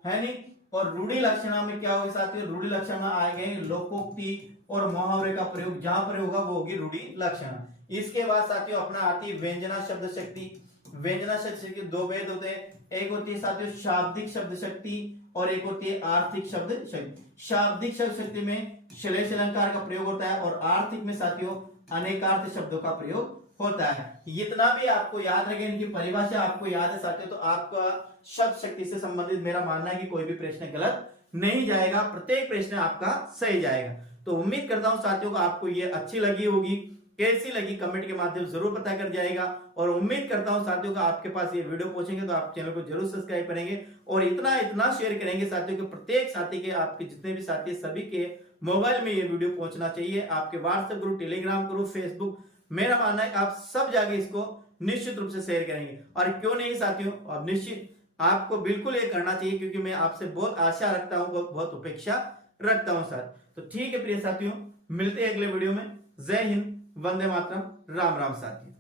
है नहीं। और रूढ़ि लक्षणा में क्या होगी साथियों, रूढ़ि लक्षण में आएंगे लोकोक्ति और मुहावरे का प्रयोग, जहां पर होगा वो होगी रूढ़ि लक्षण। इसके बाद साथियों अपना आती है व्यंजना शब्द शक्ति। व्यंजना शब्द शक्ति दो भेद होते हैं, एक होती है साथियों शाब्दिक शब्द शक्ति और एक होती है आर्थिक शब्द शक्ति। शाब्दिक शब्द शक्ति में श्लेष अलंकार का प्रयोग होता है और आर्थिक में साथियों अनेकार्थ शब्दों का प्रयोग होता है। इतना भी आपको याद रखें, इनकी परिभाषा आपको याद है साथियों, तो आपका शब्द शक्ति से संबंधित मेरा मानना है कि कोई भी प्रश्न गलत नहीं जाएगा, प्रत्येक प्रश्न आपका सही जाएगा। तो उम्मीद करता हूं साथियों को आपको ये अच्छी लगी होगी, कैसी लगी कमेंट के माध्यम से जरूर पता कर जाएगा। और उम्मीद करता हूं साथियों को आपके पास ये वीडियो पहुंचेंगे तो आप चैनल को जरूर सब्सक्राइब करेंगे और इतना शेयर करेंगे साथियों को, प्रत्येक साथी के, आपके जितने भी साथी सभी के मोबाइल में ये वीडियो पहुंचना चाहिए, आपके WhatsApp group, Telegram group, Facebook, मेरा मानना है आप सब जाके इसको निश्चित रूप से शेयर करेंगे। और क्यों नहीं साथियों, अब निश्चित आपको बिल्कुल ये करना चाहिए, क्योंकि मैं आपसे बहुत आशा रखता हूं, बहुत अपेक्षा रखता हूं सर। तो ठीक है प्रिय साथियों, मिलते हैं अगले वीडियो में। जय हिंद, वंदे मातरम, राम राम साथियों।